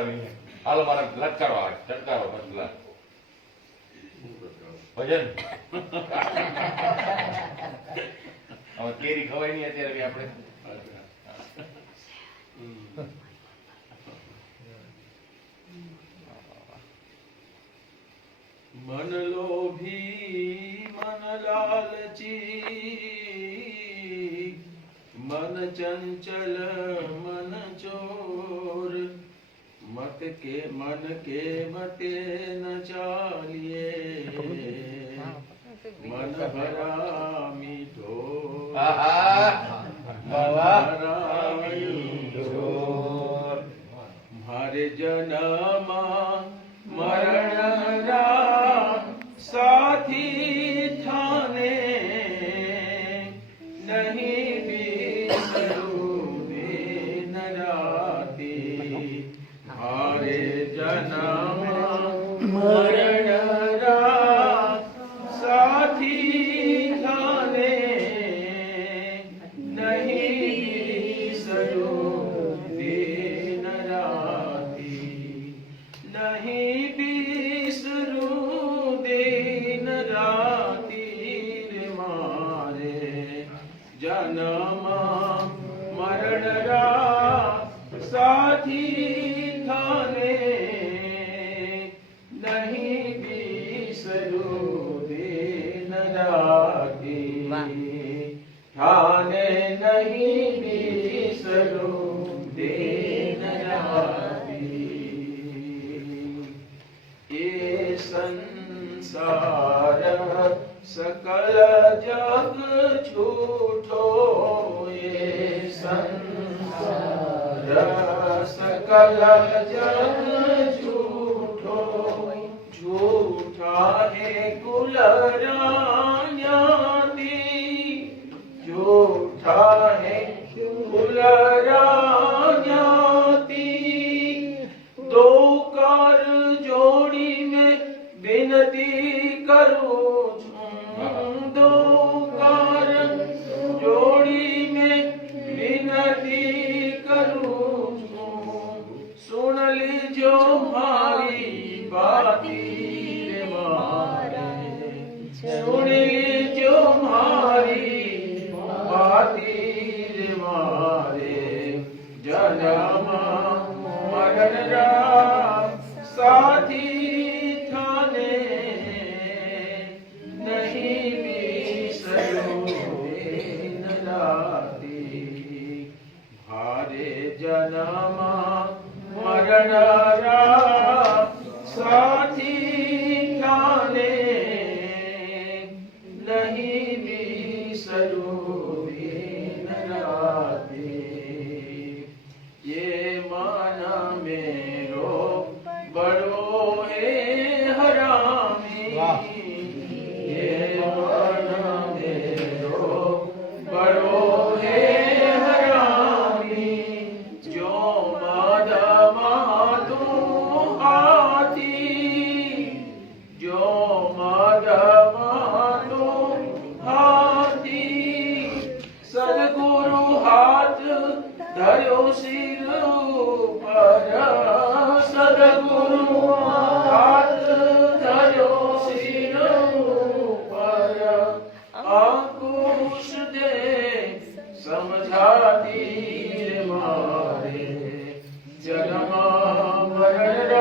લટકાવી હાલો મારે લટકારો આવે લટકારો બદલા ભજન હવે કેરી ખવાય નહીં અત્યારે બી આપણે मन लोभी मन लालची मन चंचल मन चोर मत के मन के मते न चालिए मन भरा मीठो मारे जनमा मरण साथी थाने नहीं बिसरूं दिन राती हारे जन्म मरण साथी थाने नहीं बिसरूं दिन राती नहीं जन्म मरण साथी थाने नहीं बिसरूं दिन राती थाने नहीं बिसरूं दिन राती ये संसार सकल जग झूठो ये संसार सकल जग झूठो झूठा है कुल रायाती झूठा है कुल रायाती दो कर जोड़ी में विनती करूं दो कारण जोड़ी में विनती करूं सुन लीजो मारी बाती रे मारे सुन लीजो मारी बाती रे मारे जन्म मरण साथी थाने नहीं बिसरूं दिन राती हारे जन्म मरण साथी थाने नहीं बिसरूं दिन राती ये मन मेरो बड़ो है हरामी बड़ो है हरामी जो माधमा तू हाथी जो माधमा तू हाथी सदगुरु हाथ धरो सिर पर सदगुरु हाथ धरो सिर पर आकुश दे समझाती रे मारे जन्म मरण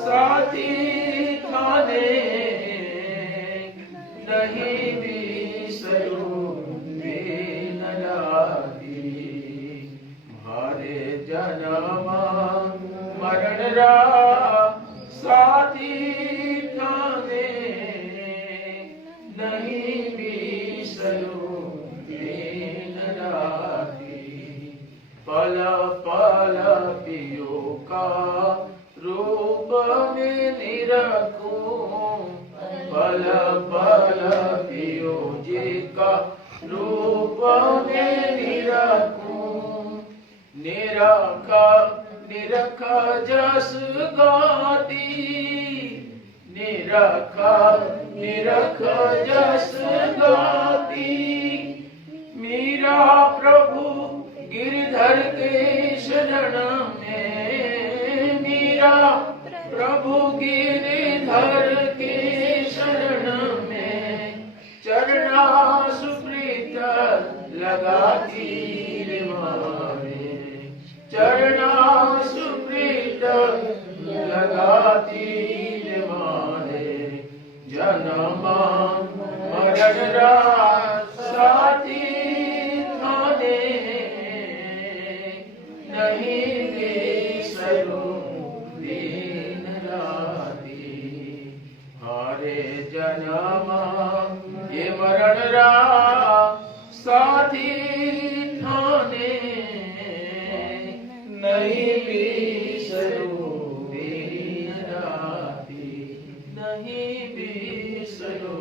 साथी थाने नहीं बिसरूं दिन राती मारे जन्म मरण साथी थाने नहीं बिसरूं दिन राती पल पल पियो का रूप में निरखूं पल पल पियो जी का रूप में निरखूं निरख जस गाती निरख जस गाती मीरा प्रभु गिरधर के शरण में लगाती माने जनमा मरणरा साथी थाने नहीं बिसरू दिन राती हारे जनमा ये मरणरा साथी थाने नहीं बिसरू दिन राती नहीं बिसरू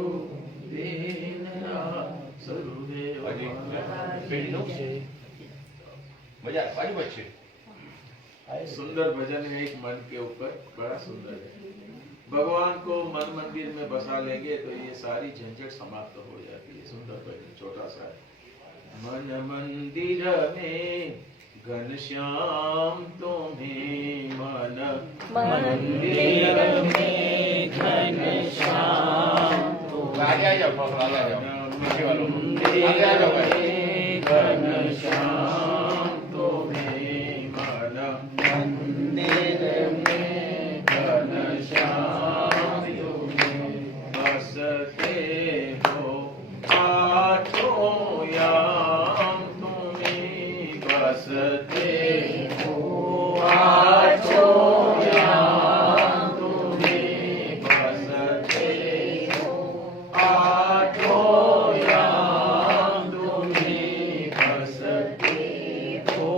दिन राती सरुदेव मजा बाजू बच्चे सुंदर भजन है एक मन के ऊपर बड़ा सुंदर है। भगवान को मन मंदिर में बसा लेंगे तो ये सारी झंझट समाप्त हो जाती है। सुंदर भजन छोटा सा है। मन मंदिर में घनश्याम तुम्हें मन मंदिर में घनश्याम आगे आ जाओ थोड़ा आगे आ जाओ पीछे वालों आगे आ जाओ भाई घनश्याम तुम्हें मन मंदिर में घनश्याम तुम्हें बसते हो आठों याम तुम्हें बसते हो आठों याम तुम्हें बसते हो आठों याम तुम्हें बसते हो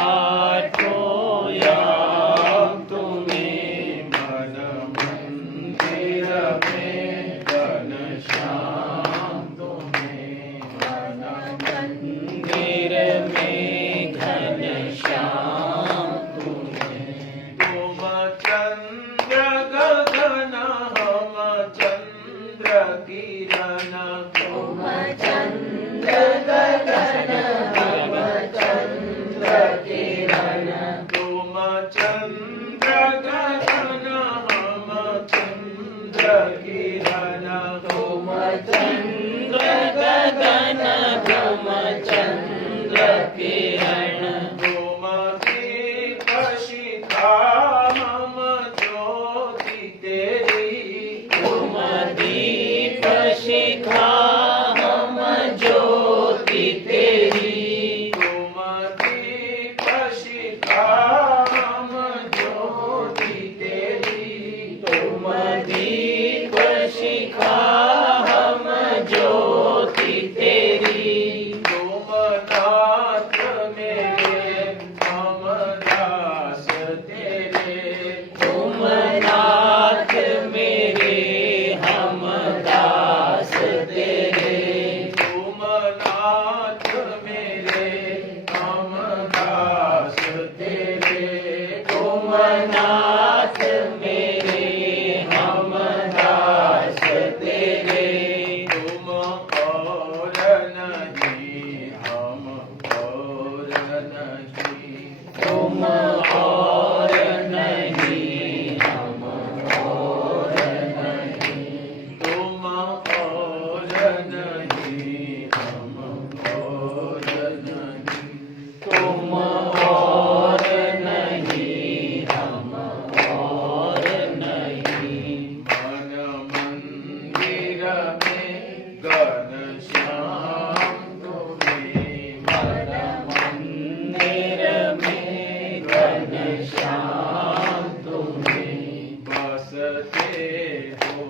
आठों याम तुम्हें मन मंदिर में घनश्याम तुम्हें मन मंदिर में घनश्याम तुम्हें तुम चंद्र गगन हम चंद्र किरण तुम चंद्र गगन हम चंद्र किरण तुम चंद्र गगन हम चंद्र किरण तुम चंद्र गगन हम चंद्र किरण तुम दीप शिखा हम ज्योति तेरी तुम दीप शिखा हम ज्योति तेरी तुम दीप शिखा हम ज्योति तेरी तुम दीप शिखा हम ज्योति तेरी तुम नाथ मेरे हम दास तेरे तुम नाथ मेरे हम दास तेरे तुम नाथ मेरे हम दास तेरे तुम नाथ मेरे हम दास तेरे तुम और नहीं हम और नहीं तुम और नहीं हम और नहीं तुम और नहीं हम और नहीं तुम और नहीं हम और नहीं मन मंदिर में घनश्याम तुम्हें मन मंदिर में घनश्याम तुम्हें बसते हो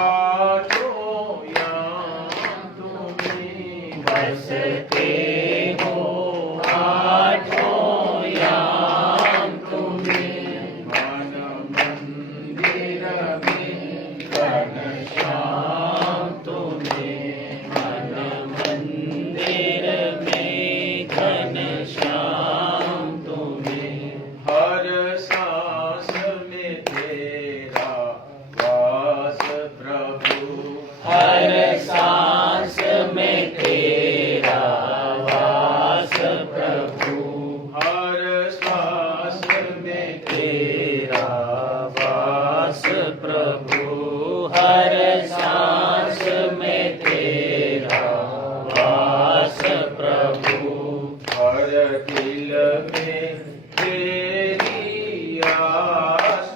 आठों याम तुम्हें बसते हो आठों याम तुम्हें मन मंदिर में घनश्याम तुम्हें मन मंदिर में घनश्याम तुम्हें हर सांस में तेरा वास प्रभु हर सांस में तेरा वास प्रभु हर सांस में तेरा वास प्रभु हर सांस में तेरा वास प्रभु हर दिल में तेरी आस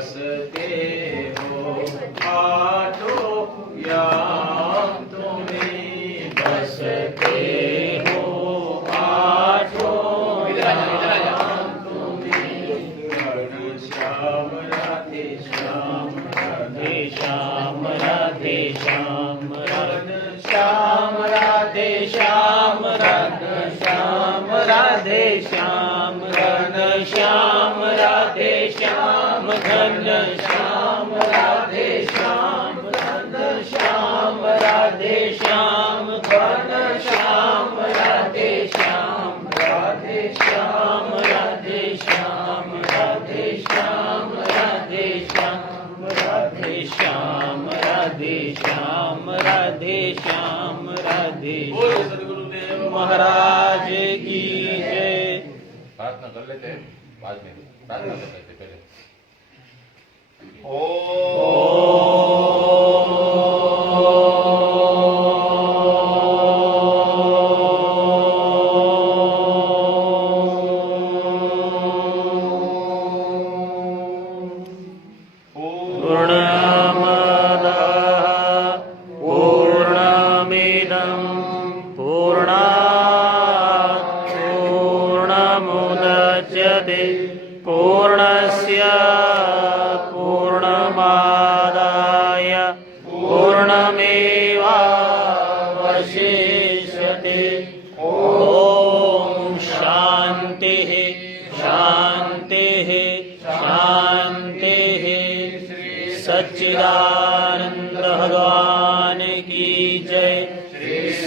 बसते हो आठों याम तुम्हें बसते हो आठों याम तुम्हें घनश्याम राधे श्याम राधे श्याम राधे श्याम श्याम राधे श्याम राधे श्याम राधे श्याम घन श्याम राधे श्याम घन श्याम राधे श्याम घन श्याम राधे श्याम घन श्याम राधे श्याम राधे श्याम राधे श्याम राधे श्याम राधे श्याम राधे श्याम राधे श्याम राधे श्याम राधे सदगुरुदेव महाराज की जय। प्रार्थना कर लेते हैं बाद में, प्रार्थना कर लेते पहले। पूर्णस्य पूर्णमादाय पूर्णमेवावशिष्यते। ॐ शान्तिः शान्तिः शान्तिः। सच्चिदानंद भगवान की जय।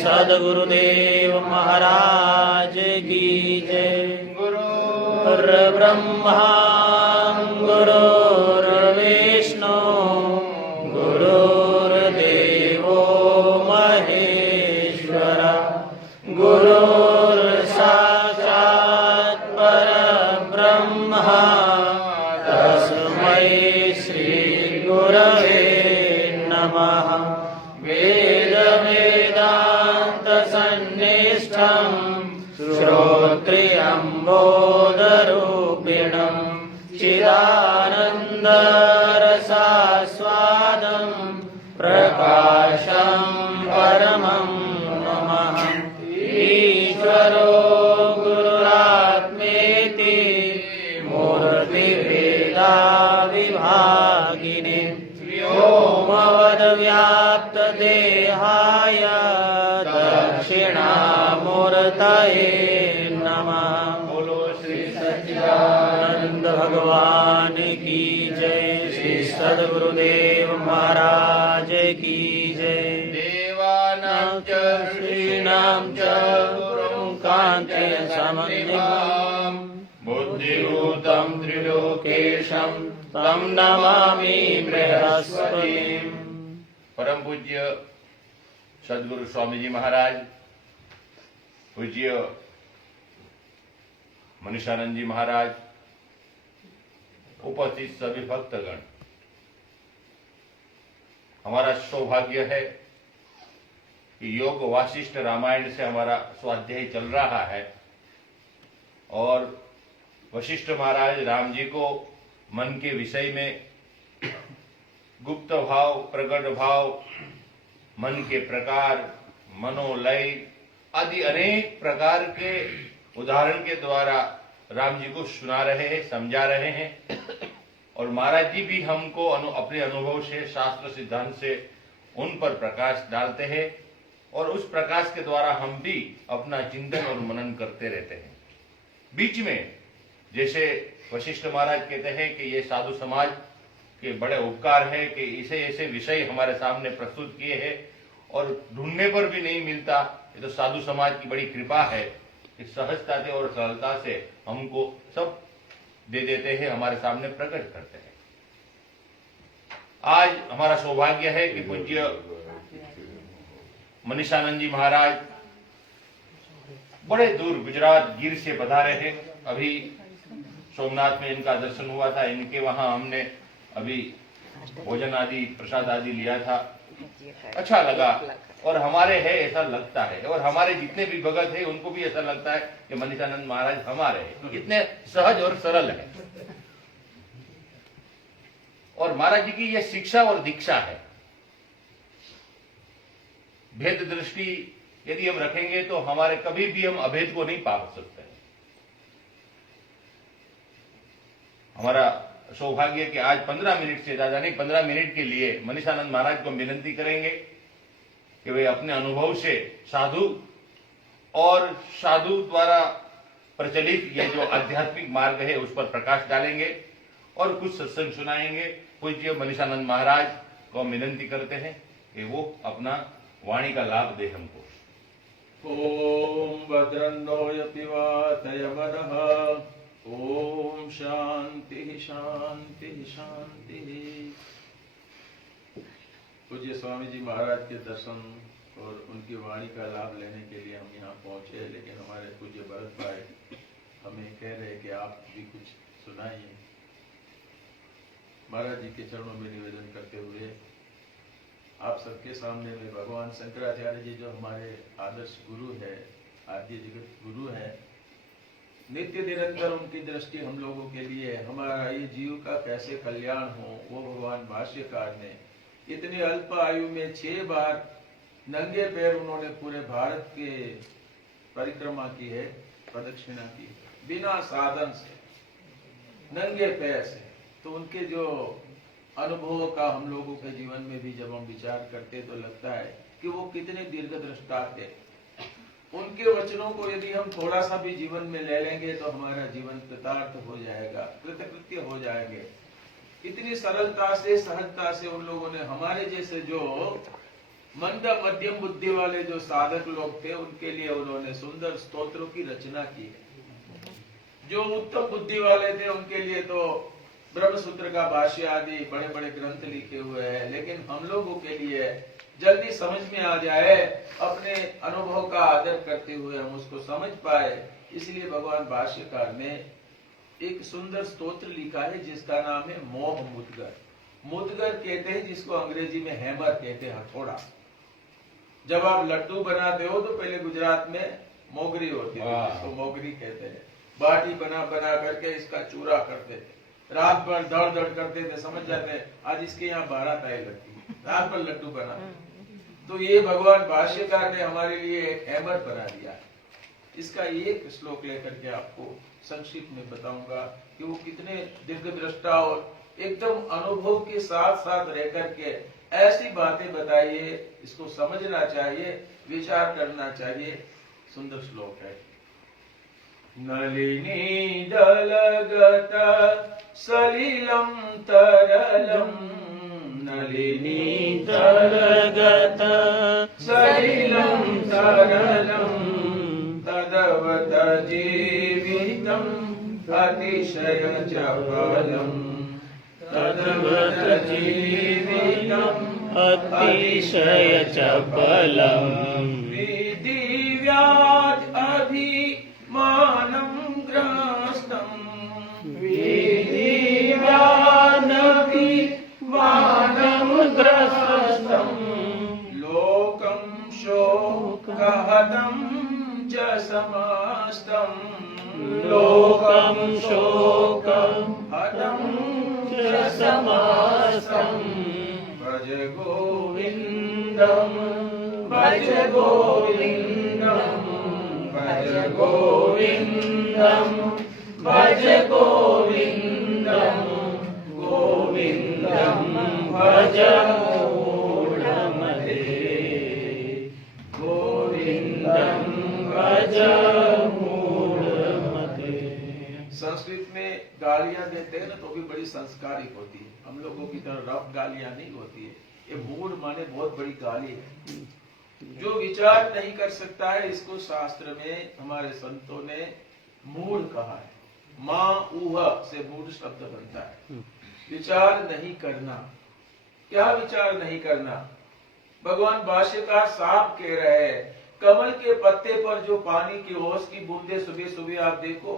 सद्गुरुदेव महाराज की जय। गुरुर्ब्रह्मा गुरुर्विष्णु गुरुर्देवो महेश्वर गुरुर्साक्षात् परब्रह्म तस्मै श्री गुरवे नमः। वेद वेदांत सन्निष्ठम् श्रोत्रियं बोधरूपिणं चिदानंद रसास्वादं प्रकाशं परमं नमः। ईश्वरो गुरुरात्मेति मूर्तिभेदा विभागिने व्योमवद्व्याप्त देहाय दक्षिणामूर्तये नमः। बोलो श्री सच्चिदानंद भगवान की जय। श्री सद्गुरुदेव महाराज की जय। देवानां च ऋषीणां च गुरुं कान्ते समन्वितं बुद्धिभूतं त्रिलोकेशं तं नमामि बृहस्पतिम्। परम पूज्य सद्गुरु स्वामी जी महाराज, पूज्य मनीषानंद जी महाराज, उपस्थित सभी भक्तगण, हमारा सौभाग्य है कि योग वासिष्ठ रामायण से हमारा स्वाध्याय चल रहा है और वशिष्ठ महाराज राम जी को मन के विषय में गुप्त भाव, प्रकट भाव, मन के प्रकार, मनोलय आदि अनेक प्रकार के उदाहरण के द्वारा राम जी को सुना रहे हैं, समझा रहे हैं। और महाराज जी भी हमको अपने अनुभव से, शास्त्र सिद्धांत से उन पर प्रकाश डालते हैं और उस प्रकाश के द्वारा हम भी अपना चिंतन और मनन करते रहते हैं। बीच में जैसे वशिष्ठ महाराज कहते हैं कि ये साधु समाज के बड़े उपकार है कि इसे ऐसे विषय हमारे सामने प्रस्तुत किए हैं और ढूंढने पर भी नहीं मिलता। ये तो साधु समाज की बड़ी कृपा है कि सहजता से और सरलता से हमको सब दे देते हैं, हमारे सामने प्रकट करते हैं। आज हमारा सौभाग्य है कि पूज्य मनीषानंद जी महाराज बड़े दूर गुजरात गिर से पधारे हैं। अभी सोमनाथ में इनका दर्शन हुआ था, इनके वहां हमने अभी भोजन आदि प्रसाद आदि लिया था, अच्छा लगा। और हमारे है ऐसा लगता है, और हमारे जितने भी भगत है उनको भी ऐसा लगता है कि मनीषानंद महाराज हमारे हैं, इतने सहज और सरल है। और महाराज जी की यह शिक्षा और दीक्षा है। भेद दृष्टि यदि हम रखेंगे तो हमारे कभी भी हम अभेद को नहीं पा सकते। हमारा सौभाग्य कि आज 15 मिनट से ज्यादा नहीं, 15 मिनट के लिए मनीषानंद महाराज को विनती करेंगे कि वे अपने अनुभव से साधु और साधु द्वारा प्रचलित यह जो आध्यात्मिक मार्ग है उस पर प्रकाश डालेंगे और कुछ सत्संग सुनाएंगे। पूज्य मनीषानंद महाराज को विनती करते हैं कि वो अपना वाणी का लाभ दे हमको। ओम भद्रन्नो यतिवातयमनः। ओम शांति शांति शांति। पूज्य स्वामी जी महाराज के दर्शन और उनकी वाणी का लाभ लेने के लिए हम यहाँ पहुंचे, लेकिन हमारे पूज्य भरत भाई हमें कह रहे कि आप भी कुछ सुनाइए। महाराज जी के चरणों में निवेदन करते हुए आप सबके सामने में भगवान शंकराचार्य जी जो हमारे आदर्श गुरु है, आद्य जगत गुरु है, नित्य निरंतर उनकी दृष्टि हम लोगों के लिए हमारा ये जीव का कैसे कल्याण हो, वो भगवान भाष्यकार ने इतनी अल्प आयु में 6 बार नंगे पैर उन्होंने पूरे भारत के परिक्रमा की है, प्रदक्षिणा की बिना साधन से, नंगे पैर से। तो उनके जो अनुभवों का हम लोगों के जीवन में भी जब हम विचार करते तो लगता है कि वो कितने दीर्घदृष्टा थे। उनके वचनों को यदि हम थोड़ा सा भी जीवन में ले लेंगे तो हमारा जीवन कृतार्थ हो जाएगा, कृतकृत्य हो जाएंगे। इतनी सरलता से, सहजता से उन लोगों ने हमारे जैसे जो मंद मध्यम बुद्धि वाले जो साधक लोग थे उनके लिए उन्होंने सुंदर स्तोत्रों की रचना की है। जो उत्तम बुद्धि वाले थे उनके लिए तो ब्रह्मसूत्र का भाष्य आदि बड़े बड़े ग्रंथ लिखे हुए हैं, लेकिन हम लोगों के लिए जल्दी समझ में आ जाए, अपने अनुभव का आदर करते हुए हम उसको समझ पाए, इसलिए भगवान भाष्यकार ने एक सुंदर स्तोत्र लिखा है जिसका नाम है मोह मुद्गर। मुद्गर कहते हैं जिसको अंग्रेजी में हैमर कहते हैं, हथौड़ा। जब आप लड्डू बनाते हो तो पहले गुजरात में मोगरी होती है, इसको मोगरी कहते हैं। बाटी बना बना करके इसका चूरा करते थे, रात भर दौड़ दौड़ करते थे, समझ जाते आज इसके यहाँ 12 ताई लगती, रात भर लड्डू बना। तो ये भगवान भाष्यकार ने हमारे लिए एक हैमर बना दिया है। इसका एक श्लोक लेकर के आपको संक्षिप्त में बताऊंगा कि वो कितने दीर्घदृष्टा और एकदम अनुभव के साथ साथ रह करके ऐसी बातें बताइए, इसको समझना चाहिए, विचार करना चाहिए। सुंदर श्लोक है। नलिनी दलगत सलिलम तरलम, नलिनी दलगत सलिलम तरलम, तदवत जीवितम अतिशय चपलम, तदवत जीवितम अतिशय चपलम, दिव्यात् अभिमानं ग्रस्तम, विधिव्यानभिमानं ग्रस्तम, लोकं शोकहतं च समस्तम, लोकं शोकहतं च समस्तम, भज गोविंदम भज गोविंदम भज गोविंदम भज गोविंदम, गोविंदम भज मूढ़मते, गोविंदम भज मूढ़मते। संस्कृत में गालियां देते हैं ना तो भी बड़ी संस्कारिक होती है, हम लोगों की तरह रफ गालियां नहीं होती है। ये मूढ़ माने बहुत बड़ी गाली है। जो विचार नहीं कर सकता है इसको शास्त्र में हमारे संतों ने मूढ़ कहा है। माँ ऊह से मूढ़ शब्द बनता है। विचार नहीं करना। क्या विचार नहीं करना? भगवान भाष्यकार साफ कह रहे हैं, कमल के पत्ते पर जो पानी की ओस की बूंदे सुबह सुबह आप देखो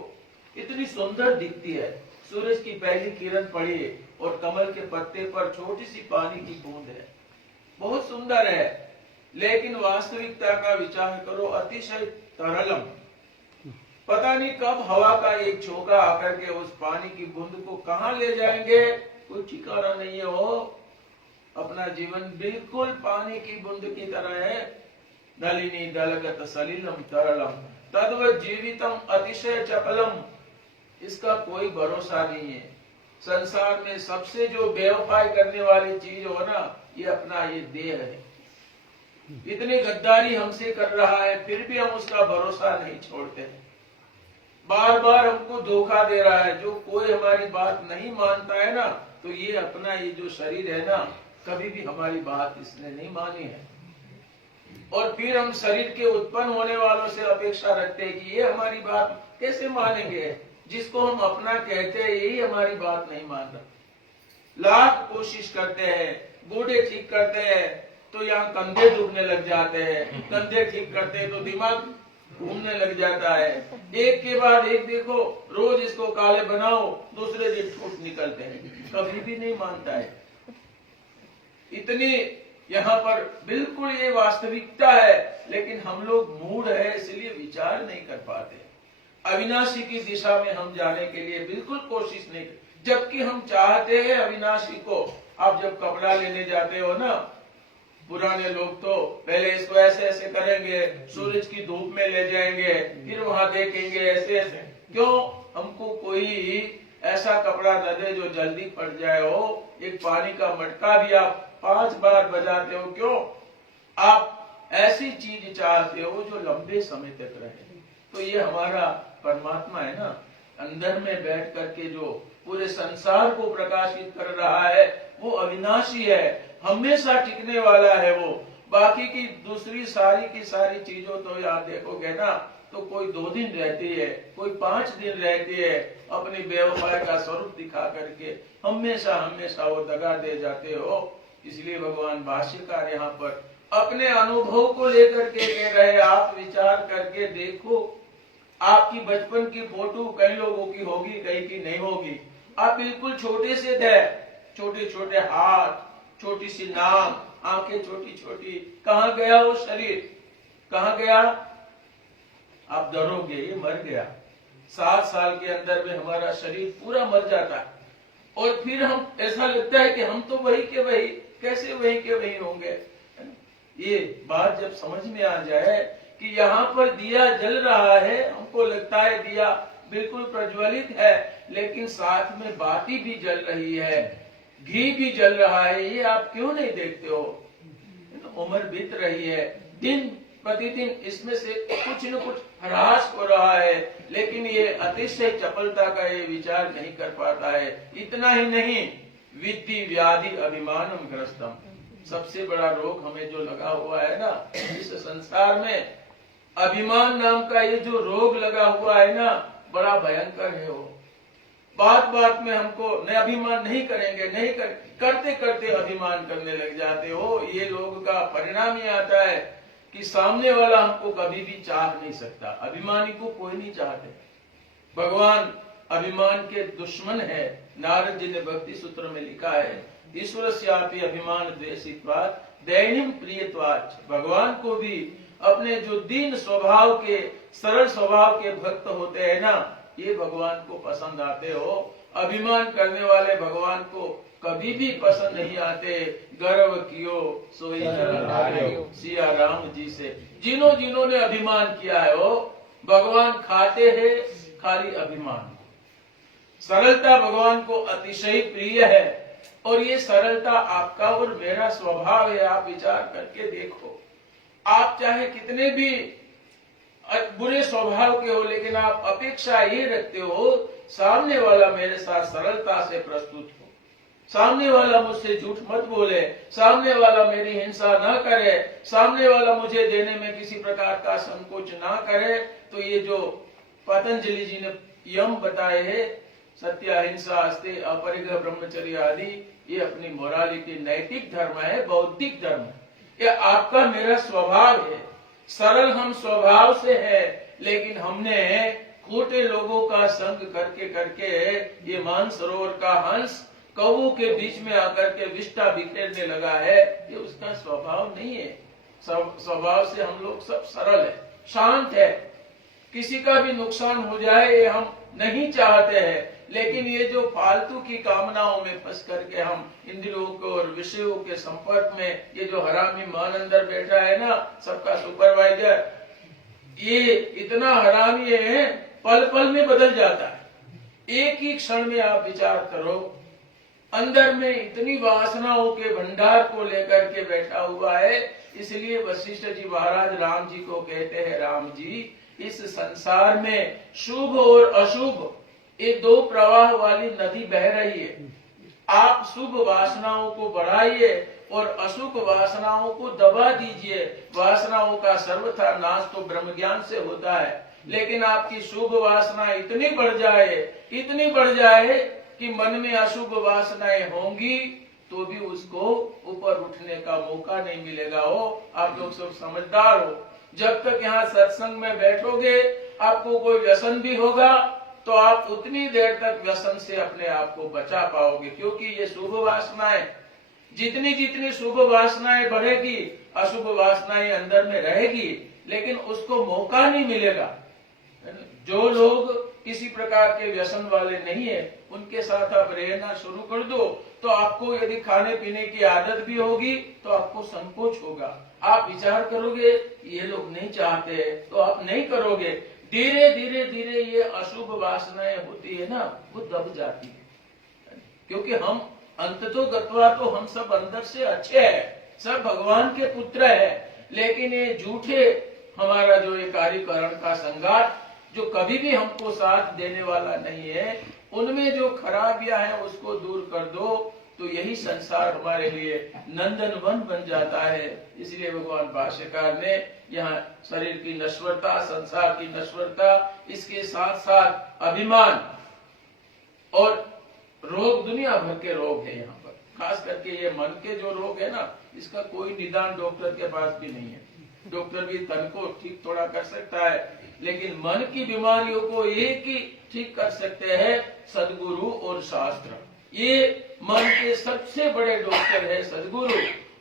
इतनी सुंदर दिखती है। सूरज की पहली किरण पड़ी और कमल के पत्ते पर छोटी सी पानी की बूंद है, बहुत सुंदर है। लेकिन वास्तविकता का विचार करो, अतिशय तरलम, पता नहीं कब हवा का एक झोंका आकर के उस पानी की बूंद को कहां ले जाएंगे कोई ठिकाना नहीं है। वो अपना जीवन बिल्कुल पानी की बूंद की तरह है। नलिनी दलगत सलिलम तरलम तद्वत् जीवितम अतिशय चपलम। इसका कोई भरोसा नहीं है। संसार में सबसे जो बेवफाई करने वाली चीज हो ना, ये अपना ये देह है। इतनी गद्दारी हमसे कर रहा है, फिर भी हम उसका भरोसा नहीं छोड़ते हैं। बार बार हमको धोखा दे रहा है। जो कोई हमारी बात नहीं मानता है ना, तो ये अपना ये जो शरीर है ना, कभी भी हमारी बात इसने नहीं मानी है। और फिर हम शरीर के उत्पन्न होने वालों से अपेक्षा रखते हैं कि ये हमारी बात कैसे मानेंगे। जिसको हम अपना कहते हैं यही हमारी बात नहीं मान रहा। लाख कोशिश करते हैं, गोडे ठीक करते हैं तो यहाँ कंधे दुखने लग जाते हैं, कंधे ठीक करते हैं तो दिमाग घूमने लग जाता है। एक के बाद एक देखो, रोज इसको काले बनाओ, दूसरे दिन ठूठ निकलते हैं, कभी भी नहीं मानता है। इतनी यहाँ पर बिल्कुल ये वास्तविकता है, लेकिन हम लोग मूढ़ है, इसलिए विचार नहीं कर पाते। अविनाशी की दिशा में हम जाने के लिए बिल्कुल कोशिश नहीं, जबकि हम चाहते हैं अविनाशी को। आप जब कपड़ा लेने जाते हो ना, पुराने लोग तो पहले इसको ऐसे ऐसे करेंगे, सूरज की धूप में ले जाएंगे, फिर वहां देखेंगे ऐसे ऐसे। क्यों? हमको कोई ऐसा कपड़ा न दे जो जल्दी फट जाए हो। एक पानी का मटका भी आप 5 बार बजाते हो, क्यों? आप ऐसी चीज चाहते हो जो लंबे समय तक रहे। तो ये हमारा परमात्मा है ना, अंदर में बैठ करके जो पूरे संसार को प्रकाशित कर रहा है, वो अविनाशी है, हमेशा टिकने वाला है वो। बाकी की दूसरी सारी की सारी चीजों तो आप देखोगे ना, तो कोई 2 दिन रहती है, कोई 5 दिन रहती है, अपनी बेवफाई का स्वरूप दिखा करके हमेशा हमेशा वो दगा दे जाते हो। इसलिए भगवान भाष्यकार यहाँ पर अपने अनुभव को लेकर के कह रहे, आप विचार करके देखो। आपकी बचपन की फोटो कई लोगों की होगी, कई की नहीं होगी। आप बिल्कुल छोटे से थे, छोटे छोटे हाथ, छोटी सी नाक, आंखें छोटी छोटी, कहाँ गया वो शरीर? कहाँ गया? आप डरोगे, ये मर गया। 7 साल के अंदर में हमारा शरीर पूरा मर जाता है, और फिर हम ऐसा लगता है कि हम तो वही के वही, कैसे वही के वही होंगे। ये बात जब समझ में आ जाए कि यहाँ पर दिया जल रहा है, हमको लगता है दिया बिल्कुल प्रज्वलित है, लेकिन साथ में बाती भी जल रही है, घी भी जल रहा है। ये आप क्यों नहीं देखते हो? तो उम्र बीत रही है, दिन प्रतिदिन इसमें से कुछ न कुछ ह्रास हो रहा है, लेकिन ये अतिशय चपलता का ये विचार नहीं कर पाता है। इतना ही नहीं, विद्धि व्याधि अभिमानम ग्रस्तम। सबसे बड़ा रोग हमें जो लगा हुआ है ना इस संसार में, अभिमान नाम का ये जो रोग लगा हुआ है ना, बड़ा भयंकर है वो। बात बात में हमको न अभिमान नहीं करेंगे, नहीं करते करते अभिमान करने लग जाते हो। ये लोग का परिणाम ये आता है कि सामने वाला हमको कभी भी चाह नहीं सकता। अभिमानी को कोई नहीं चाहते। भगवान अभिमान के दुश्मन है। नारद जी ने भक्ति सूत्र में लिखा है, ईश्वरस्यापि अभिमान द्वेषित्वात् दैनिम प्रियत्वात्। भगवान को भी अपने जो दीन स्वभाव के, सरल स्वभाव के भक्त होते हैं ना, ये भगवान को पसंद आते हो। अभिमान करने वाले भगवान को कभी भी पसंद नहीं आते। गर्व कियो सोई नर नारियो, सिया राम जी से। जिन्हों ने अभिमान किया है वो भगवान खाते हैं खाली अभिमान। सरलता भगवान को अतिशय प्रिय है, और ये सरलता आपका और मेरा स्वभाव है। आप विचार करके देखो, आप चाहे कितने भी बुरे स्वभाव के हो, लेकिन आप अपेक्षा ये रखते हो सामने वाला मेरे साथ सरलता से प्रस्तुत हो, सामने वाला मुझसे झूठ मत बोले, सामने वाला मेरी हिंसा न करे, सामने वाला मुझे देने में किसी प्रकार का संकोच ना करे। तो ये जो पतंजलि जी ने यम बताए हैं, सत्य अहिंसा अस्ते अपरिग्रह ब्रह्मचर्य आदि, ये अपनी मोरालिटी नैतिक धर्म है, बौद्धिक धर्म है। ये आपका मेरा स्वभाव है। सरल हम स्वभाव से है, लेकिन हमने खोटे लोगों का संग करके करके ये मानसरोवर का हंस कौवों के बीच में आकर के विष्ठा बिखेरने लगा है। ये उसका स्वभाव नहीं है। स्वभाव से हम लोग सब सरल है, शांत है। किसी का भी नुकसान हो जाए ये हम नहीं चाहते हैं, लेकिन ये जो फालतू की कामनाओं में फंस करके हम इंद्रियों को और विषयों के संपर्क में, ये जो हरामी मन अंदर बैठा है ना, सबका सुपरवाइजर, ये इतना हरामी है, पल पल में बदल जाता है। एक ही क्षण में आप विचार करो, अंदर में इतनी वासनाओं के भंडार को लेकर के बैठा हुआ है। इसलिए वशिष्ठ जी महाराज राम जी को कहते हैं, राम जी, इस संसार में शुभ और अशुभ ये दो प्रवाह वाली नदी बह रही है। आप शुभ वासनाओं को बढ़ाइए और अशुभ वासनाओं को दबा दीजिए। वासनाओं का सर्वथा नाश तो ब्रह्म ज्ञान से होता है, लेकिन आपकी शुभ वासना इतनी बढ़ जाए कि मन में अशुभ वासनाएं होंगी तो भी उसको ऊपर उठने का मौका नहीं मिलेगा। आप लोग सब समझदार हो। जब तक यहाँ सत्संग में बैठोगे, आपको कोई व्यसन भी होगा तो आप उतनी देर तक व्यसन से अपने आप को बचा पाओगे, क्योंकि ये शुभ वासनाएं, जितनी शुभ वासनाएं बढ़ेगी, अशुभ वासनाएं अंदर में रहेगी, लेकिन उसको मौका नहीं मिलेगा। जो लोग किसी प्रकार के व्यसन वाले नहीं है, उनके साथ आप रहना शुरू कर दो, तो आपको यदि खाने पीने की आदत भी होगी तो आपको संकोच होगा। आप विचार करोगे ये लोग नहीं चाहते, तो आप नहीं करोगे। धीरे धीरे ये अशुभ वासनाएं होती है ना, वो दब जाती है। क्योंकि हम अंततोगत्वा तो हम सब अंदर से अच्छे हैं, सब भगवान के पुत्र हैं, लेकिन ये झूठे हमारा जो ये कार्यकरण का संगार, जो कभी भी हमको साथ देने वाला नहीं है, उनमें जो खराबियां हैं उसको दूर कर दो, तो यही संसार हमारे लिए नंदन वन बन जाता है। इसलिए भगवान भाष्यकार ने यहाँ शरीर की नश्वरता, संसार की नश्वरता, इसके साथ साथ अभिमान और रोग, दुनिया भर के रोग है यहाँ पर। खास करके ये मन के जो रोग है ना, इसका कोई निदान डॉक्टर के पास भी नहीं है। डॉक्टर भी तन को ठीक थोड़ा कर सकता है, लेकिन मन की बीमारियों को एक ही ठीक कर सकते हैं, सदगुरु और शास्त्र। ये मन के सबसे बड़े डॉक्टर है सदगुरु,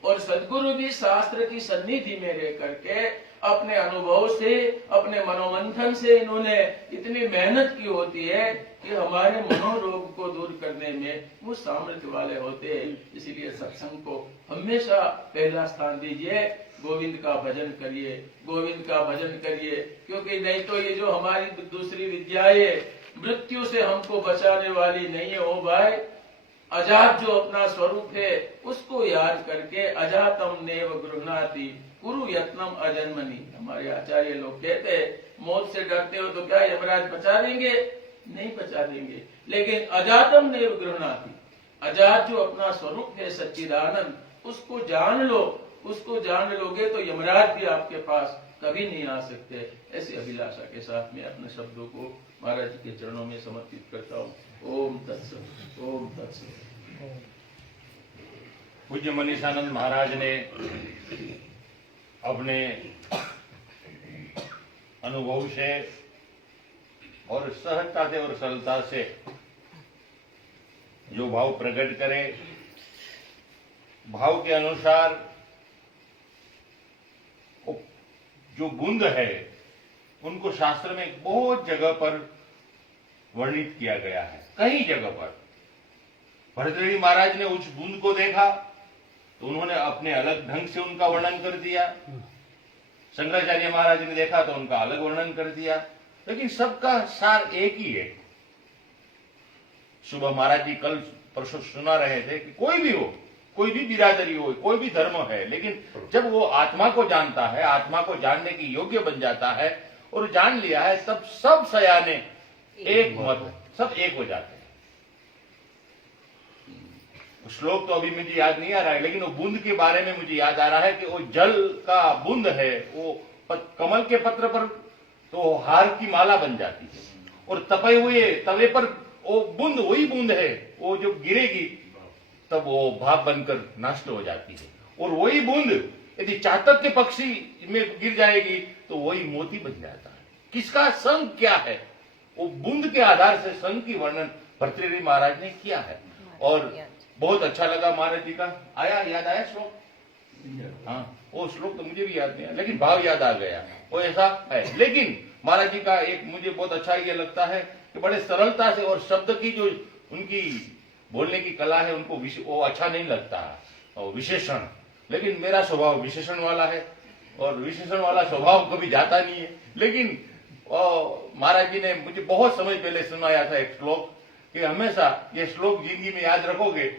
और सदगुरु भी शास्त्र की सन्निधि में रह करके अपने अनुभव से, अपने मनोमंथन से इन्होंने इतनी मेहनत की होती है कि हमारे मनोरोग को दूर करने में वो सामर्थ्य वाले होते हैं। इसीलिए सत्संग को हमेशा पहला स्थान दीजिए। गोविंद का भजन करिए, गोविंद का भजन करिए, क्योंकि नहीं तो ये जो हमारी दूसरी विद्याएं मृत्यु से हमको बचाने वाली नहीं है। ओ भाई, अजात जो अपना स्वरूप है उसको याद करके, अजातम नेव गृह्णाति कुरु यत्नम अजन्मनि। हमारे आचार्य लोग कहते हैं, मौत से डरते हो तो क्या यमराज बचा देंगे? नहीं बचा देंगे, लेकिन अजातम नेव गृह्णाति, अजात जो अपना स्वरूप है सच्चिदानंद, उसको जान लो। उसको जान लोगे तो यमराज भी आपके पास कभी नहीं आ सकते। ऐसी अभिलाषा के साथ में अपने शब्दों को महाराज जी के चरणों में समर्पित करता हूँ। ओम तत्सत, ओम तत्सत। पूज्य मनीषानंद महाराज ने अपने अनुभव से और सहजता से और सरलता से जो भाव प्रकट करे, भाव के अनुसार जो बूंद है उनको शास्त्र में बहुत जगह पर वर्णित किया गया है। कई जगह पर भरतहरि महाराज ने उस बूंद को देखा तो उन्होंने अपने अलग ढंग से उनका वर्णन कर दिया। शंकराचार्य महाराज ने देखा तो उनका अलग वर्णन कर दिया, लेकिन सबका सार एक ही है। सुबह महाराज जी कल परसों सुना रहे थे कि कोई भी हो, कोई भी बिरादरी हो, कोई भी धर्म है, लेकिन जब वो आत्मा को जानता है, आत्मा को जानने की योग्य बन जाता है और जान लिया है, तब सब सयाने एक मत, सब एक हो जाते हैं। श्लोक तो अभी मुझे याद नहीं आ रहा है, लेकिन वो बूंद के बारे में मुझे याद आ रहा है कि वो जल का बूंद है, वो कमल के पत्र पर तो हार की माला बन जाती है, और तपे हुए तवे पर वो बूंद, वही बूंद है, वो जो गिरेगी तब वो भाप बनकर नष्ट हो जाती है। और वही बूंद यदि चातक के पक्षी में गिर जाएगी तो वही मोती बन जाता है। किसका संग क्या है, वो बूंद के आधार से संग की वर्णन भर्तृहरि महाराज ने किया है। और बहुत अच्छा लगा महाराज जी का। याद आया श्लोक? हाँ, वो श्लोक तो मुझे भी याद नहीं है, लेकिन भाव याद आ गया। वो ऐसा है। लेकिन महाराज जी का एक मुझे बहुत अच्छा ये लगता है कि बड़े सरलता से और शब्द की जो उनकी बोलने की कला है उनको वो अच्छा नहीं लगता और विशेषण, लेकिन मेरा स्वभाव विशेषण वाला है और विशेषण वाला स्वभाव कभी जाता नहीं है। लेकिन महाराज जी ने मुझे बहुत समय पहले सुनाया था एक श्लोक कि हमेशा ये श्लोक जिंदगी में याद रखोगे।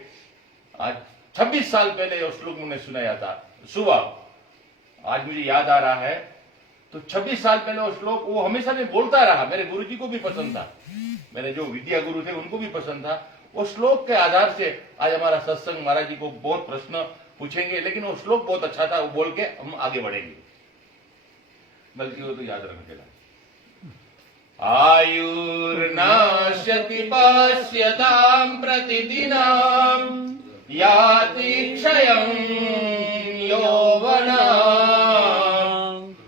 आज 26 साल पहले ये श्लोक मैंने सुनाया था सुबह, आज मुझे याद आ रहा है। तो 26 साल पहले वो श्लोक वो हमेशा मैं बोलता रहा, मेरे गुरुजी को भी पसंद था, मेरे जो विद्या गुरु थे उनको भी पसंद था। वो श्लोक के आधार से आज हमारा सत्संग, महाराज जी को बहुत प्रश्न पूछेंगे, लेकिन वो श्लोक बहुत अच्छा था, वो बोल के हम आगे बढ़ेंगे। बल्कि वो तो याद रखना चाहिए। आयुर्नाश्यति पश्यतां प्रतिदिनं याति क्षयं यौवना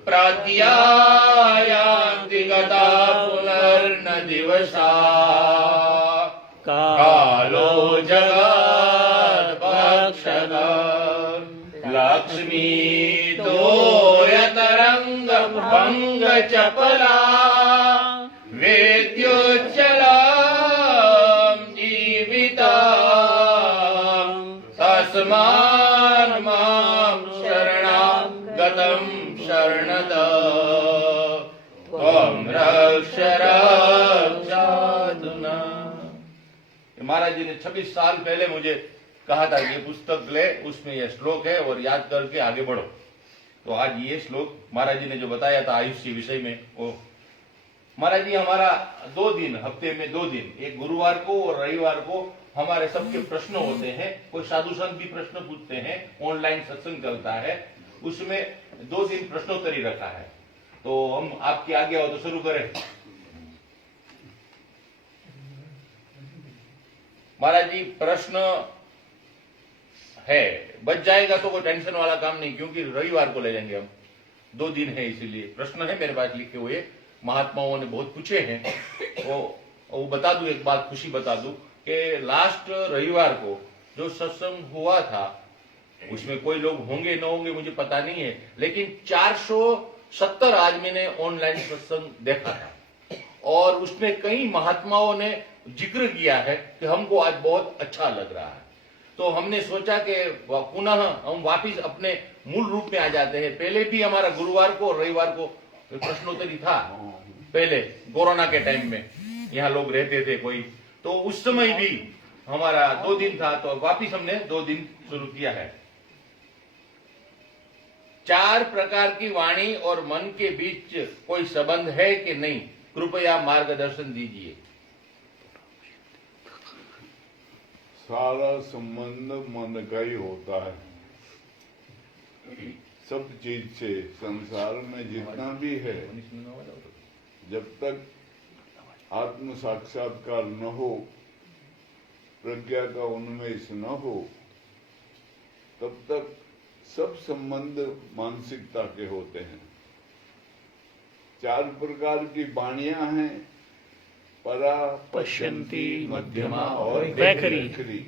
प्रत्यायान्ति गता पुनर्न दिवसा कालो जगत्पक्षगः लक्ष्मी तोयतरंग भंग चपला वेद्योच्चलां जीवितां तस्मान् मां शरणागतं शरणद त्वं रक्ष रक्षातुना। महाराज जी ने 26 साल पहले मुझे कहा था कि ये पुस्तक ले, उसमें ये श्लोक है और याद करके आगे बढ़ो। तो आज ये श्लोक महाराज जी ने जो बताया था आयुष्य विषय में, वो महाराज जी हमारा 2 दिन, हफ्ते में 2 दिन, एक गुरुवार को और रविवार को हमारे सबके प्रश्न होते हैं। कोई साधु संत भी प्रश्न पूछते हैं, ऑनलाइन सत्संग चलता है, उसमें 2 दिन प्रश्नोत्तरी रखा है। तो हम आपकी आज्ञा हो तो शुरू करें। महाराज जी प्रश्न है, बच जाएगा तो कोई टेंशन वाला काम नहीं, क्योंकि रविवार को ले जाएंगे हम, 2 दिन है इसीलिए। प्रश्न है मेरे पास लिखे हुए, महात्माओं ने बहुत पूछे हैं। वो बता दूं, एक बात खुशी बता दूं कि लास्ट रविवार को जो सत्संग हुआ था उसमें कोई लोग होंगे न होंगे मुझे पता नहीं है, लेकिन 470 आज मैंने ऑनलाइन सत्संग देखा था और उसमें कई महात्माओं ने जिक्र किया है कि हमको आज बहुत अच्छा लग रहा है। तो हमने सोचा कि पुनः हम वापिस अपने मूल रूप में आ जाते हैं। पहले भी हमारा गुरुवार को और रविवार को प्रश्नोत्तरी था, पहले कोरोना के टाइम में यहाँ लोग रहते थे कोई, तो उस समय भी हमारा 2 दिन था, तो वापिस हमने 2 दिन शुरू किया है। 4 प्रकार की वाणी और मन के बीच कोई संबंध है कि नहीं, कृपया मार्गदर्शन दीजिए। सारा संबंध मन का ही होता है। सब चीज से संसार में जितना भी है, जब तक आत्म साक्षात्कार न हो, प्रज्ञा का उन्मेष न हो, तब तक सब संबंध मानसिकता के होते हैं। 4 प्रकार की वाणियां हैं, परा, पश्यंती, मध्यमा और वैखरी।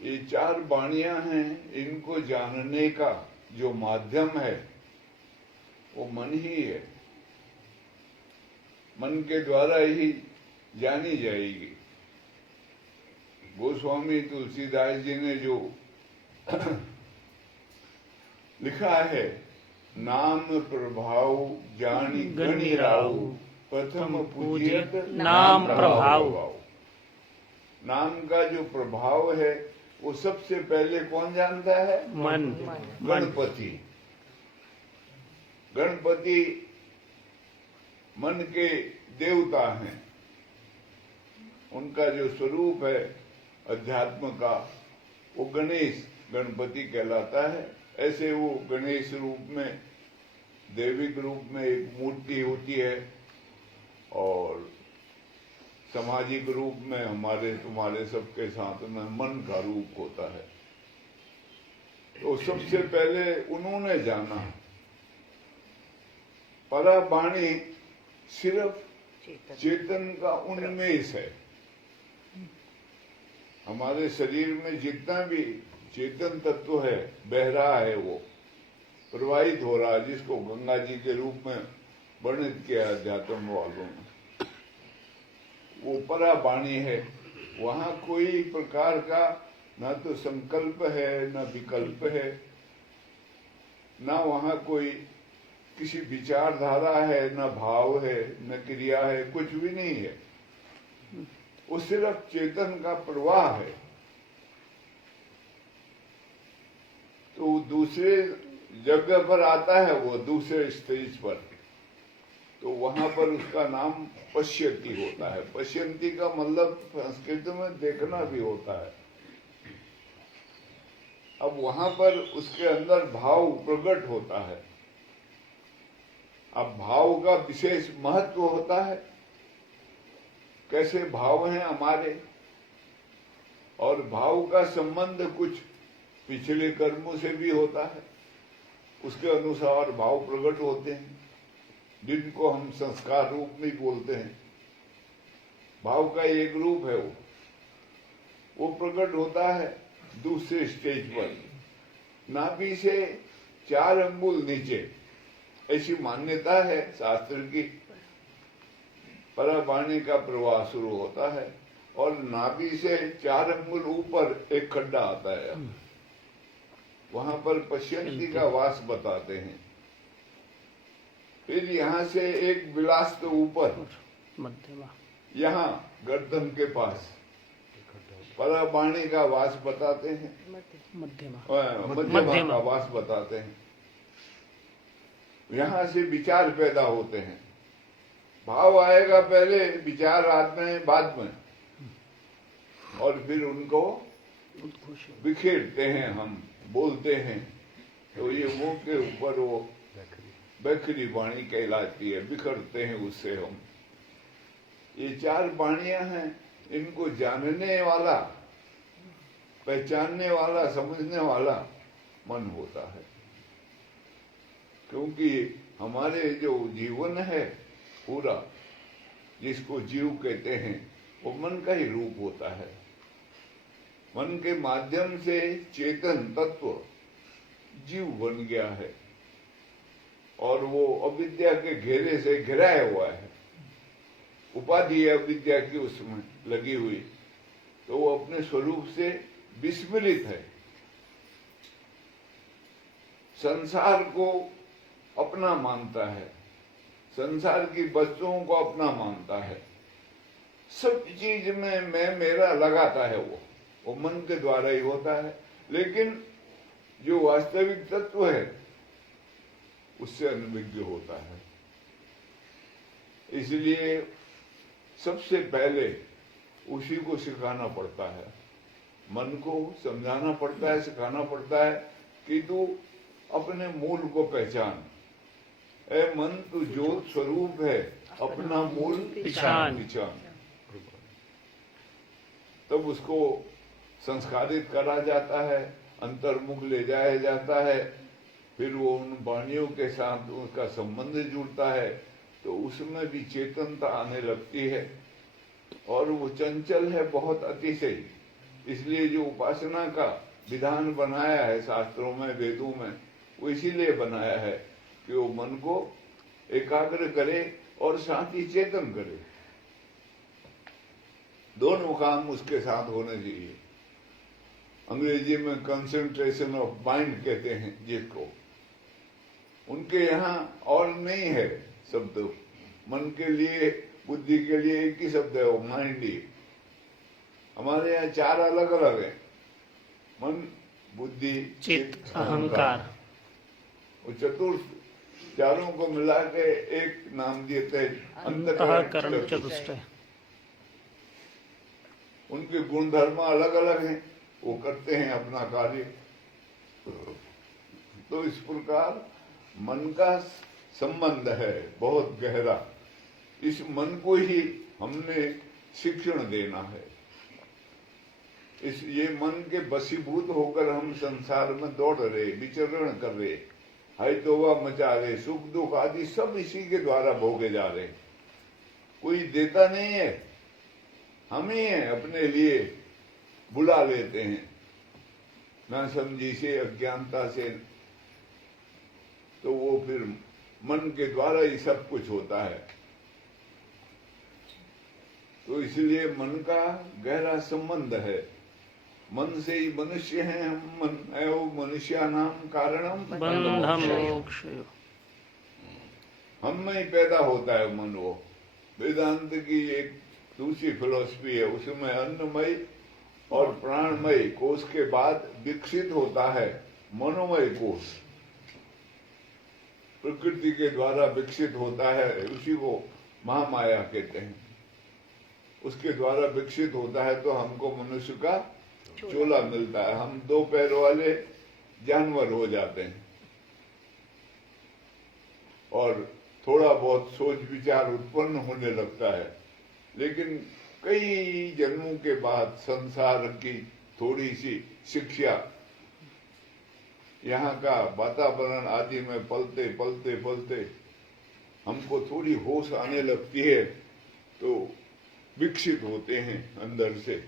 ये 4 वाणियां हैं, इनको जानने का जो माध्यम है वो मन ही है। मन के द्वारा ही जानी जाएगी। गोस्वामी तुलसीदास जी ने जो लिखा है, नाम प्रभाव जानी गणि राउ, प्रथम पूजियत नाम प्रभाव। नाम का जो प्रभाव है वो सबसे पहले कौन जानता है? मन। गणपति। गणपति मन के देवता हैं। उनका जो स्वरूप है अध्यात्म का, वो गणेश गणपति कहलाता है। ऐसे वो गणेश रूप में, दैविक रूप में एक मूर्ति होती है और सामाजिक रूप में हमारे तुम्हारे सबके साथ में मन का रूप होता है। तो सबसे पहले उन्होंने जाना। परावाणी सिर्फ चेतन का उन्मेष है। हमारे शरीर में जितना भी चेतन तत्व है, बह रहा है, वो प्रवाहित हो रहा है, जिसको गंगा जी के रूप में वर्णित किया अध्यात्म वालों ने। वो पराबाणी है, वहां कोई प्रकार का न तो संकल्प है न विकल्प है, न वहां कोई किसी विचारधारा है, न भाव है, न क्रिया है, कुछ भी नहीं है। वो सिर्फ चेतन का प्रवाह है। तो दूसरे जगह पर आता है, वो दूसरे स्टेज पर, तो वहां पर उसका नाम पश्यति होता है। पश्यंती का मतलब संस्कृत में देखना भी होता है। अब वहां पर उसके अंदर भाव प्रकट होता है। अब भाव का विशेष महत्व होता है, कैसे भाव हैं हमारे, और भाव का संबंध कुछ पिछले कर्मों से भी होता है, उसके अनुसार भाव प्रकट होते हैं, जिनको हम संस्कार रूप में बोलते हैं। भाव का एक रूप है वो प्रकट होता है दूसरे स्टेज पर, नाभि से 4 अंगुल नीचे, ऐसी मान्यता है शास्त्र की। पराबाणी का प्रवाह शुरू होता है और नाभि से 4 अंगुल ऊपर एक खड्डा आता है, वहां पर पश्यंती का वास बताते हैं। फिर यहाँ से एक विलास तो ऊपर, यहाँ गर्दन के पास पराबाणी का वास बताते हैं, मध्यमा का वास बताते हैं। यहाँ से विचार पैदा होते हैं, भाव आएगा पहले, विचार आते हैं बाद में, और फिर उनको बिखेरते हैं, हम बोलते हैं। तो ये मुंह के ऊपर वो बखरी वाणी कहलाती है, बिखरते हैं उससे हम। ये 4 वाणियां हैं, इनको जानने वाला, पहचानने वाला, समझने वाला मन होता है। क्योंकि हमारे जो जीवन है पूरा, जिसको जीव कहते हैं, वो मन का ही रूप होता है। मन के माध्यम से चेतन तत्व जीव बन गया है, और वो अविद्या के घेरे से घिराया हुआ है। उपाधि है अविद्या की उसमें लगी हुई, तो वो अपने स्वरूप से विस्मृत है। संसार को अपना मानता है, संसार की वस्तुओं को अपना मानता है, सब चीज में मैं मेरा लगाता है। वो मन के द्वारा ही होता है। लेकिन जो वास्तविक तत्व है उससे अनभिज्ञ होता है। इसलिए सबसे पहले उसी को सिखाना पड़ता है, मन को समझाना पड़ता है, सिखाना पड़ता है कि तू अपने मूल को पहचान। ए मन, तू ज्योत स्वरूप है, अपना मूल पहचान। तब उसको संस्कारित करा जाता है, अंतर्मुख ले जाया जाता है। फिर वो उन वाणियों के साथ उसका संबंध जुड़ता है, तो उसमें भी चेतनता आने लगती है। और वो चंचल है बहुत अतिशय। इसलिए जो उपासना का विधान बनाया है शास्त्रों में, वेदों में, वो इसीलिए बनाया है कि वो मन को एकाग्र करे और साथ ही चेतन करे। दोनों काम उसके साथ होने चाहिए। अंग्रेजी में कंसंट्रेशन ऑफ माइंड कहते हैं जिसको, उनके यहाँ और नहीं है शब्द। मन के लिए, बुद्धि के लिए एक ही शब्द है, वो माइंड ही। हमारे यहाँ 4 अलग अलग है, मन, बुद्धि, चित्त, अहंकार। वो चतुर्थ चारों को मिला के एक नाम देते हैं अंतःकरण चतुष्टय। उनके गुण धर्म अलग अलग हैं, वो करते हैं अपना कार्य। तो इस प्रकार मन का संबंध है बहुत गहरा। इस मन को ही हमने शिक्षण देना है। ये मन के बसीभूत होकर हम संसार में दौड़ रहे, विचरण कर रहे, हाय तौबा मचा रहे, सुख दुख आदि सब इसी के द्वारा भोगे जा रहे। कोई देता नहीं है, हम ही हैं अपने लिए बुला लेते हैं, ना समझी से, अज्ञानता से। तो वो फिर मन के द्वारा ही सब कुछ होता है। तो इसलिए मन का गहरा संबंध है। मन से ही मनुष्य हैं हम। मन एवं मनुष्यानाम कारणम बंधमोक्षयो। हम में ही पैदा होता है मन। वो वेदांत की एक दूसरी फिलॉसफी है, उसमें अन्नमय और प्राणमय कोष के बाद विकसित होता है मनोमय कोष। प्रकृति के द्वारा विकसित होता है, उसी को महामाया कहते हैं। उसके द्वारा विकसित होता है तो हमको मनुष्य का चोला मिलता है। हम दो पैर वाले जानवर हो जाते हैं और थोड़ा बहुत सोच विचार उत्पन्न होने लगता है। लेकिन कई जन्मों के बाद संसार की थोड़ी सी शिक्षा, यहाँ का वातावरण आदि में पलते पलते पलते हमको थोड़ी होश आने लगती है तो विकसित होते हैं अंदर से।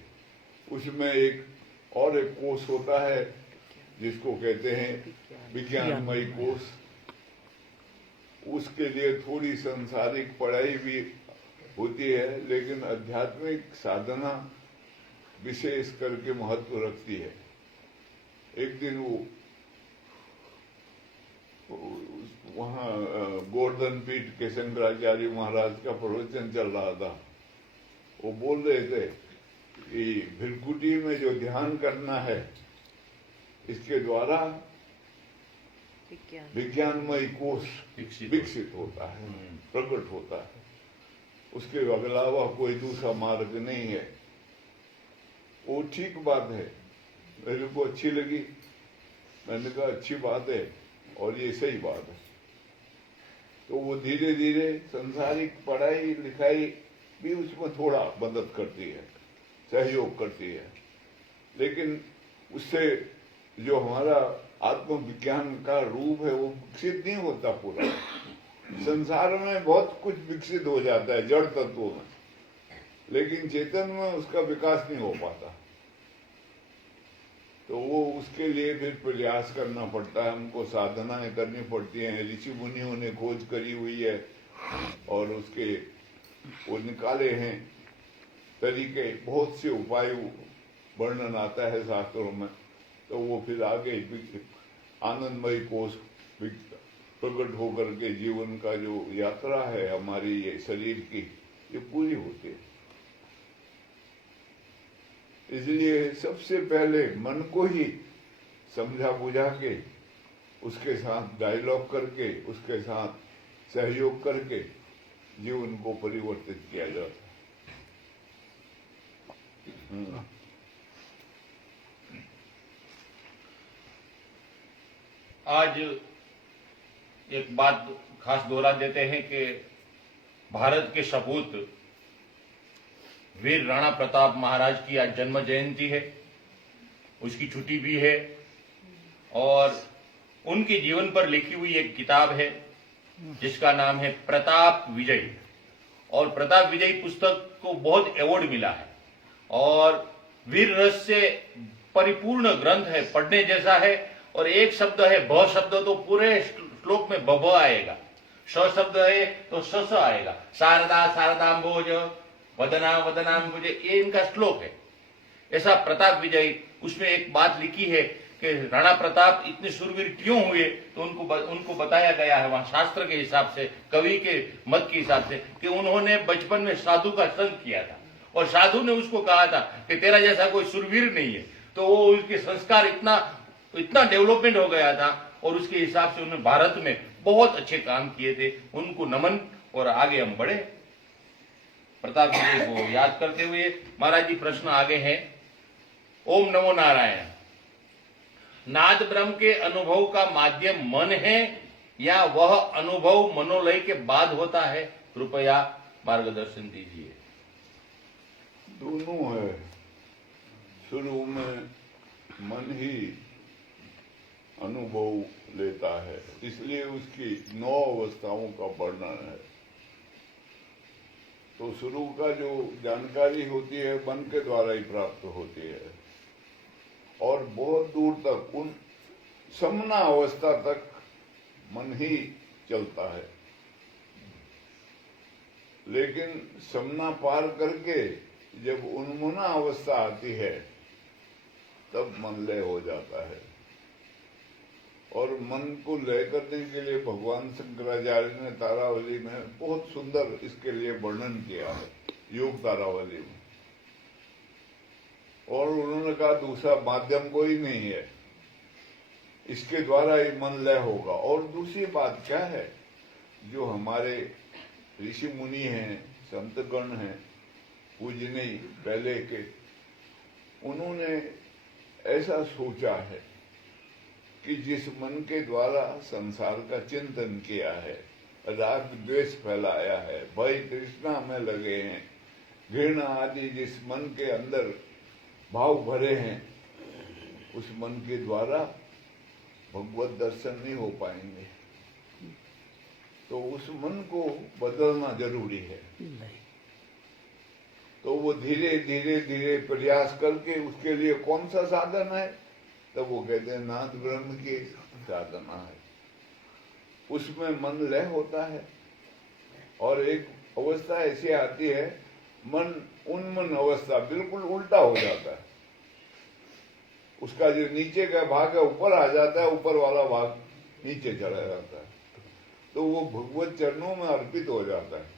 उसमें एक और एक कोष होता है जिसको कहते हैं विज्ञानमय कोष। उसके लिए थोड़ी सांसारिक पढ़ाई भी होती है, लेकिन आध्यात्मिक साधना विशेष करके महत्व रखती है। एक दिन वो वहाँ गोवर्धन पीठ के शंकराचार्य महाराज का प्रवचन चल रहा था। वो बोल रहे थे कि भिलकुटी में जो ध्यान करना है, इसके द्वारा विज्ञानमय कोष विकसित होता है, प्रकट होता है। उसके अलावा कोई दूसरा मार्ग नहीं है। वो ठीक बात है, मेरे को अच्छी लगी। मैंने कहा अच्छी बात है और ये सही बात है। तो वो धीरे धीरे संसारिक पढ़ाई लिखाई भी उसमें थोड़ा मदद करती है, सहयोग करती है। लेकिन उससे जो हमारा आत्मविज्ञान का रूप है वो विकसित नहीं होता पूरा। संसार में बहुत कुछ विकसित हो जाता है जड़ तत्वों में, लेकिन चेतन में उसका विकास नहीं हो पाता। तो वो उसके लिए फिर प्रयास करना पड़ता है, हमको साधनाएं करनी पड़ती हैं। ऋषि मुनियों ने खोज करी हुई है और उसके वो निकाले हैं तरीके। बहुत से उपाय वर्णन आता है शास्त्रों में। तो वो फिर आगे आनंदमय कोष प्रकट होकर के जीवन का जो यात्रा है हमारी ये शरीर की, ये पूरी होती है। इसलिए सबसे पहले मन को ही समझा बुझा के, उसके साथ डायलॉग करके, उसके साथ सहयोग करके जीवन को परिवर्तित किया जाता है। आज एक बात खास दोहरा देते हैं कि भारत के सपूत वीर राणा प्रताप महाराज की आज जन्म जयंती है, उसकी छुट्टी भी है और उनके जीवन पर लिखी हुई एक किताब है जिसका नाम है प्रताप विजय। और प्रताप विजय पुस्तक को बहुत अवार्ड मिला है और वीर रस से परिपूर्ण ग्रंथ है, पढ़ने जैसा है। और एक शब्द है भ शब्द, तो पूरे श्लोक में ब आएगा। स शब्द है तो स आएगा। शारदा शारदाम्भोज, वदना वदनाम्भोज, ये इनका श्लोक है। ऐसा प्रताप विजय, उसमें एक बात लिखी है कि राणा प्रताप इतने शूरवीर क्यों हुए, तो उनको बताया गया है वहां शास्त्र के हिसाब से, कवि के मत के हिसाब से, कि उन्होंने बचपन में साधु का संग किया था और साधु ने उसको कहा था कि तेरा जैसा कोई शूरवीर नहीं है। तो वो उसके संस्कार इतना डेवलपमेंट हो गया था और उसके हिसाब से उन्होंने भारत में बहुत अच्छे काम किए थे। उनको नमन। और आगे हम बढ़े प्रताप विजय को याद करते हुए। महाराज जी प्रश्न आगे है। ओम नमो नारायण। नाद ब्रह्म के अनुभव का माध्यम मन है या वह अनुभव मनोलय के बाद होता है? कृपया मार्गदर्शन दीजिए। दोनों है। शुरू में मन ही अनुभव लेता है, इसलिए उसकी 9 अवस्थाओं का वर्णन है। तो शुरू का जो जानकारी होती है मन के द्वारा ही प्राप्त होती है और बहुत दूर तक उन समना अवस्था तक मन ही चलता है। लेकिन समना पार करके जब उन्मुना अवस्था आती है तब मन लय हो जाता है। और मन को लय करने के लिए भगवान शंकराचार्य ने तारावली में बहुत सुंदर इसके लिए वर्णन किया है, योग तारावली में। और उन्होंने कहा दूसरा माध्यम कोई नहीं है, इसके द्वारा ही मन लय होगा। और दूसरी बात क्या है, जो हमारे ऋषि मुनि हैं, संतगण हैं, पूजनीय पहले के, उन्होंने ऐसा सोचा है कि जिस मन के द्वारा संसार का चिंतन किया है, राग द्वेष फैलाया है, भय तृष्णा में लगे हैं, घृणा आदि जिस मन के अंदर भाव भरे हैं, उस मन के द्वारा भगवत दर्शन नहीं हो पाएंगे। तो उस मन को बदलना जरूरी है। तो वो धीरे धीरे धीरे प्रयास करके, उसके लिए कौन सा साधन है, तब वो कहते हैं नाथ ब्रह्म की साधना है। उसमें मन लय होता है। और एक अवस्था ऐसी आती है, मन उन्मन अवस्था, बिल्कुल उल्टा हो जाता है। उसका जो नीचे का भाग है ऊपर आ जाता है, ऊपर वाला भाग नीचे चला जाता है। तो वो भगवत चरणों में अर्पित हो जाता है।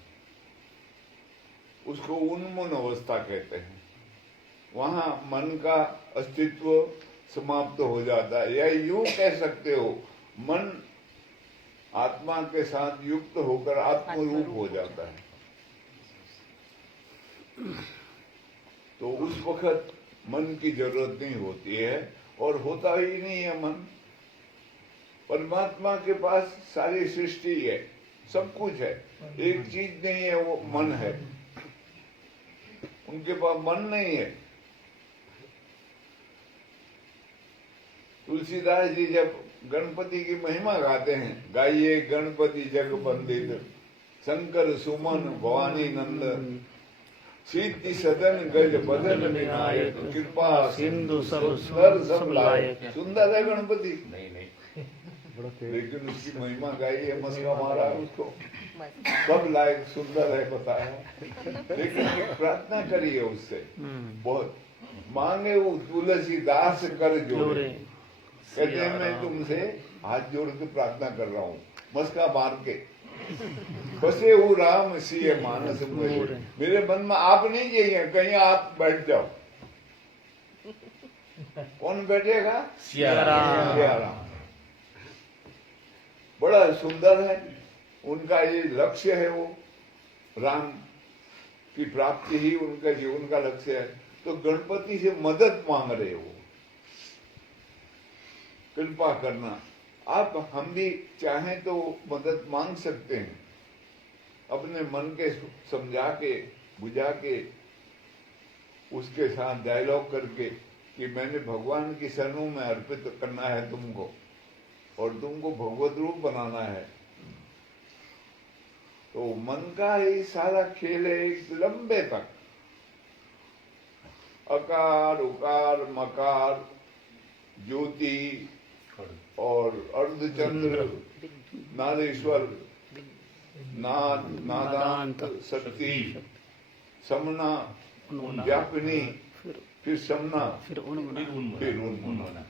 उसको उन्मन अवस्था कहते हैं। वहां मन का अस्तित्व समाप्त हो जाता है, या यूं कह सकते हो, मन आत्मा के साथ युक्त होकर आत्मरूप हो जाता है। तो उस वक्त मन की जरूरत नहीं होती है, और होता ही नहीं है मन। परमात्मा के पास सारी सृष्टि है, सब कुछ है, एक चीज नहीं है, वो मन है। उनके पास मन नहीं है। तुलसीदास जी जब गणपति की महिमा गाते हैं, गाइए गणपति जग बंदित, शंकर सुमन भवानी नंदन, सीति सदन गज बदन विनायक, कृपा सिंधु सब सब लायक। सुंदर है गणपति, नहीं नहीं, लेकिन उसकी महिमा गाई है, मस्का मारा उसको, सब लायक सुंदर है बताया। लेकिन प्रार्थना करिए उससे, बहुत मांगे वो तुलसीदास कर जोड़े। कहते हैं मैं तुमसे हाथ जोड़ के प्रार्थना कर रहा हूँ, मस्का मार के, बसे वो राम सिय मानस मेरे मन में आप नहीं चाहिए, कहीं आप बैठ जाओ। कौन बैठेगा? सिया राम। सिया राम बड़ा सुंदर है, उनका ये लक्ष्य है, वो राम की प्राप्ति ही उनका जीवन का लक्ष्य है। तो गणपति से मदद मांग रहे हो, कृपा करना। आप हम भी चाहें तो मदद मांग सकते हैं, अपने मन के समझा के बुझा के, उसके साथ डायलॉग करके कि मैंने भगवान की शरणों में अर्पित करना है तुमको, और तुमको भगवत रूप बनाना है। तो मन का ही सारा खेल है, एक लंबे तक अकार उकार मकार ज्योति और अर्धचंद्र नादेश्वर नाद नादांत शक्ति समना व्यापिनी, फिर समना, फिर उन्मुना।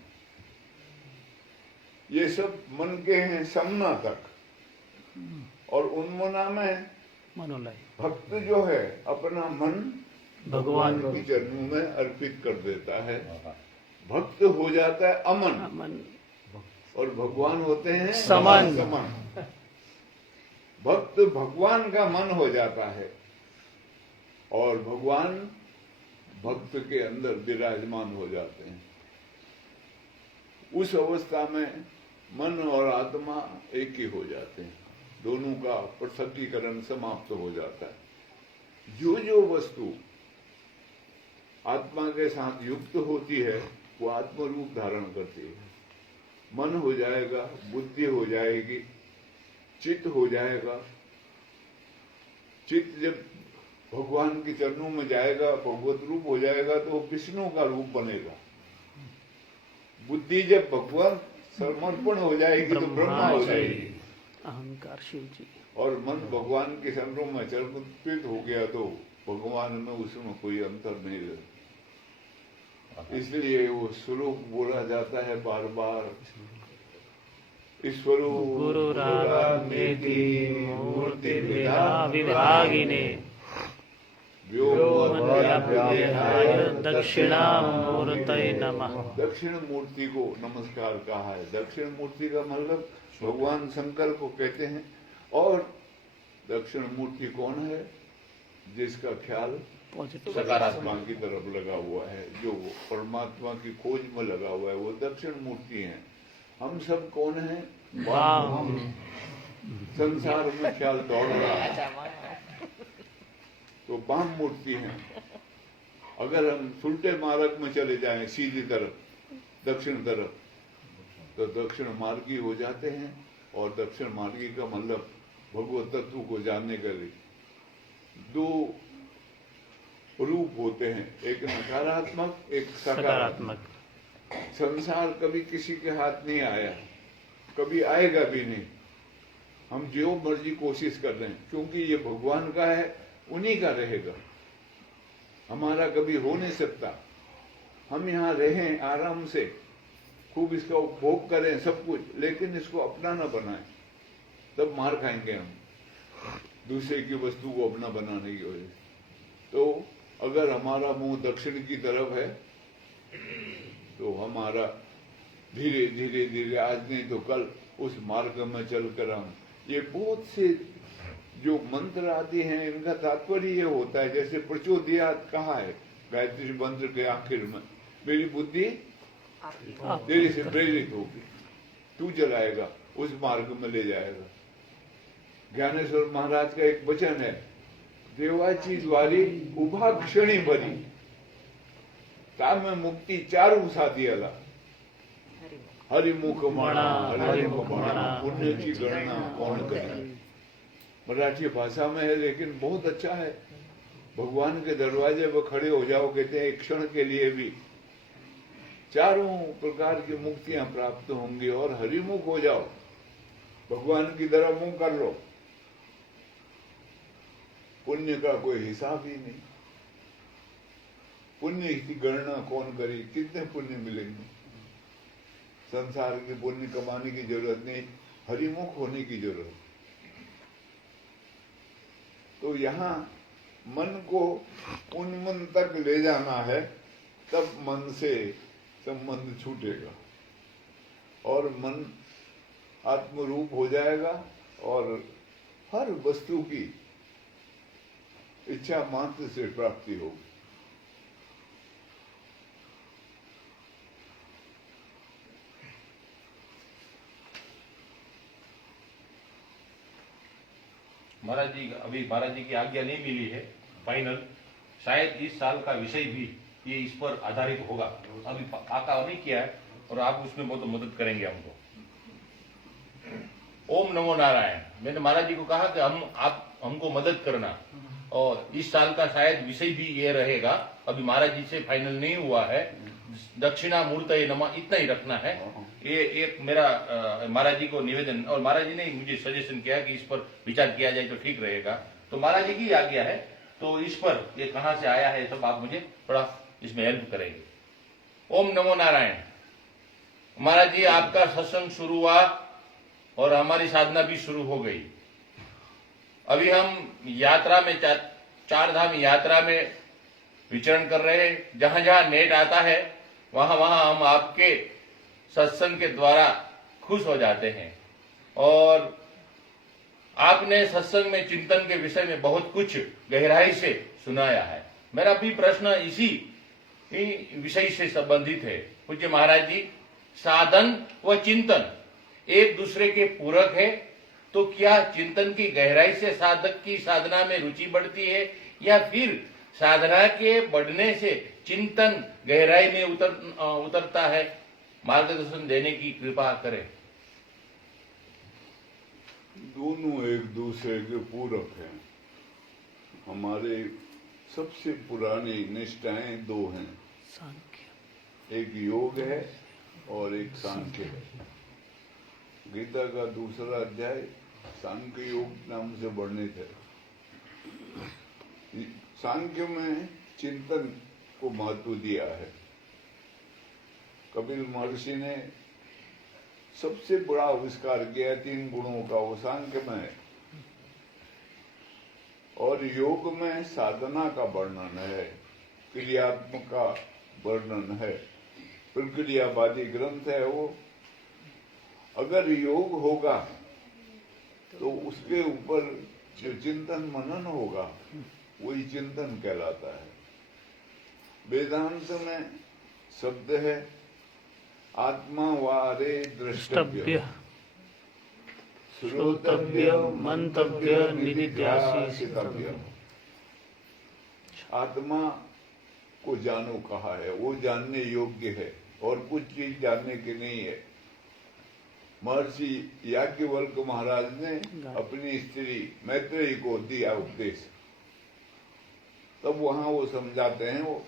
ये सब मन के हैं समना तक। और उन्मुना में मनोलय भक्त जो है अपना मन भगवान की चरणों में अर्पित कर देता है, भक्त हो जाता है अमन, और भगवान होते हैं समन। भक्त भगवान का मन हो जाता है, और भगवान भक्त के अंदर विराजमान हो जाते हैं। उस अवस्था में मन और आत्मा एक ही हो जाते हैं, दोनों का पृथकीकरण समाप्त हो जाता है। जो जो वस्तु आत्मा के साथ युक्त होती है वो आत्म रूप धारण करती है। मन हो जाएगा, बुद्धि हो जाएगी, चित्त हो जाएगा। चित्त जब भगवान के चरणों में जाएगा, भगवत रूप हो जाएगा, तो वो विष्णु का रूप बनेगा। बुद्धि जब भगवान समर्पण हो जाएगी तो ब्रह्मा हो जाएगी। अहंकार शिव जी। और मन भगवान के चरणों में समर्पित हो गया तो भगवान में उसमें कोई अंतर नहीं रहता। इसलिए वो स्वरूप बोला जाता है बार बार, ईश्वरो गुरु रामेति मूर्ति भेदा विभागिने व्योमद्व्याप्तदेहाय दक्षिणामूर्तये नमः। दक्षिण मूर्ति को नमस्कार कहा है। दक्षिण मूर्ति का मतलब भगवान शंकर को कहते हैं। और दक्षिण मूर्ति कौन है? जिसका ख्याल पॉजिटिव सकारात्मा की तरफ लगा हुआ है, जो परमात्मा की खोज में लगा हुआ है, वो दक्षिण मूर्ति है। हम सब कौन है? वाम। संसार में ख्याल दौड़ रहा है तो वाम मूर्ति है। अगर हम उल्टे मार्ग में चले जाएं, सीधी तरफ दक्षिण तरफ, तो दक्षिण मार्गी हो जाते हैं। और दक्षिण मार्गी का मतलब भगवत तत्व को जानने के लिए दो रूप होते हैं, एक नकारात्मक, एक सकारात्मक। संसार कभी किसी के हाथ नहीं आया, कभी आएगा भी नहीं। हम जो मर्जी कोशिश कर रहे हैं, क्योंकि ये भगवान का है, उन्हीं का रहेगा, हमारा कभी हो नहीं सकता। हम यहाँ रहें आराम से, खूब इसका उपभोग करें सब कुछ, लेकिन इसको अपना न बनाएं, तब मार खाएंगे हम दूसरे की वस्तु को अपना बनाने की वजह से। तो अगर हमारा मुंह दक्षिण की तरफ है तो हमारा धीरे धीरे धीरे, आज नहीं तो कल, उस मार्ग में चलकर हम ये बहुत से जो मंत्र आदि हैं, इनका तात्पर्य ये होता है, जैसे प्रचोदयात कहा है गायत्री मंत्र के आखिर में, मेरी बुद्धि तेरे से प्रेरित होगी, तू चलाएगा, उस मार्ग में ले जाएगा। ज्ञानेश्वर महाराज का एक वचन है, देवाची द्वारी उभा क्षणी भरी, तामे मुक्ति चारू साधियाला, हरिमुख माणा, हरिमुख माणा, पुण्य की गणना कौन करे। मराठी भाषा में है, लेकिन बहुत अच्छा है। भगवान के दरवाजे पर खड़े हो जाओ, कहते हैं एक क्षण के लिए भी चारों प्रकार की मुक्तियां प्राप्त होंगी। और हरिमुख हो जाओ, भगवान की तरफ मुंह कर लो, पुण्य का कोई हिसाब ही नहीं। पुण्य की गणना कौन करे, कितने पुण्य मिलेंगे। संसार के पुण्य कमाने की जरूरत नहीं, हरिमुख होने की जरूरत। तो यहाँ मन को उन्मन तक ले जाना है, तब मन से संबंध छूटेगा और मन आत्मरूप हो जाएगा और हर वस्तु की इच्छा मात्र से प्राप्ति होगी। महाराज जी, अभी महाराज जी की आज्ञा नहीं मिली है फाइनल, शायद इस साल का विषय भी ये इस पर आधारित होगा। अभी पाका नहीं किया है और आप उसमें बहुत मदद करेंगे हमको। ओम नमो नारायण। मैंने महाराज जी को कहा कि आप हमको मदद करना, और इस साल का शायद विषय भी ये रहेगा। अभी महाराज जी से फाइनल नहीं हुआ है, दक्षिणामूर्तये नमः इतना ही रखना है। ये एक मेरा महाराज जी को निवेदन, और महाराज जी ने मुझे सजेशन किया कि इस पर विचार किया जाए तो ठीक रहेगा। तो महाराज जी की आज्ञा है, तो इस पर ये कहाँ से आया है सब आप मुझे थोड़ा इसमें हेल्प करेंगे। ओम नमो नारायण। महाराज जी, आपका सत्संग शुरू हुआ और हमारी साधना भी शुरू हो गई। अभी हम यात्रा में, चार धाम यात्रा में विचरण कर रहे हैं। जहां जहां नेट आता है वहां वहां हम आपके सत्संग के द्वारा खुश हो जाते हैं। और आपने सत्संग में चिंतन के विषय में बहुत कुछ गहराई से सुनाया है। मेरा भी प्रश्न इसी विषय से संबंधित है। पूज्य महाराज जी, साधन व चिंतन एक दूसरे के पूरक है, तो क्या चिंतन की गहराई से साधक की साधना में रुचि बढ़ती है, या फिर साधना के बढ़ने से चिंतन गहराई में उतरता है? मार्गदर्शन देने की कृपा करें। दोनों एक दूसरे के पूरक हैं। हमारे सबसे पुरानी निष्ठाएं दो हैं, सांख्य, एक योग है और एक सांख्य है। गीता का दूसरा अध्याय सांख्य योग नाम से वर्णित है। सांख्य में चिंतन को महत्व दिया है। कपिल महर्षि ने सबसे बड़ा आविष्कार किया 3 गुणों का, वो सांख्य में है। और योग में साधना का वर्णन है, क्रियात्मक का वर्णन है, प्रक्रियावादी ग्रंथ है वो। अगर योग होगा तो उसके ऊपर जो चिंतन मनन होगा वही चिंतन कहलाता है। वेदांत में शब्द है आत्मा वारे द्रष्टव्य, श्रोतव्य, मंतव्य, निधिध्यासितव्य। आत्मा को जानो कहा है, वो जानने योग्य है और कुछ चीज जानने की नहीं है। महर्षि याज्ञवल्क्य महाराज ने अपनी स्त्री मैत्रेयी को दिया उपदेश, तब वहां वो समझाते हैं वो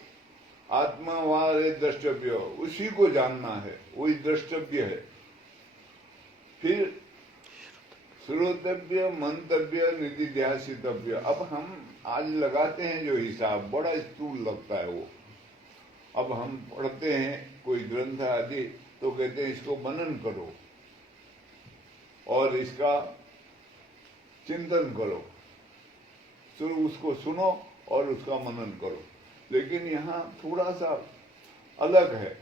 आत्मा वारे द्रष्टव्य, उसी को जानना है, वही द्रष्टव्य है। फिर श्रोतव्य, मंतव्य, निधिध्यासितव्य। अब हम आज लगाते हैं जो हिसाब, बड़ा स्थूल लगता है वो। अब हम पढ़ते हैं कोई ग्रंथ आदि तो कहते हैं इसको मनन करो और इसका चिंतन करो, तो उसको सुनो और उसका मनन करो। लेकिन यहाँ थोड़ा सा अलग है।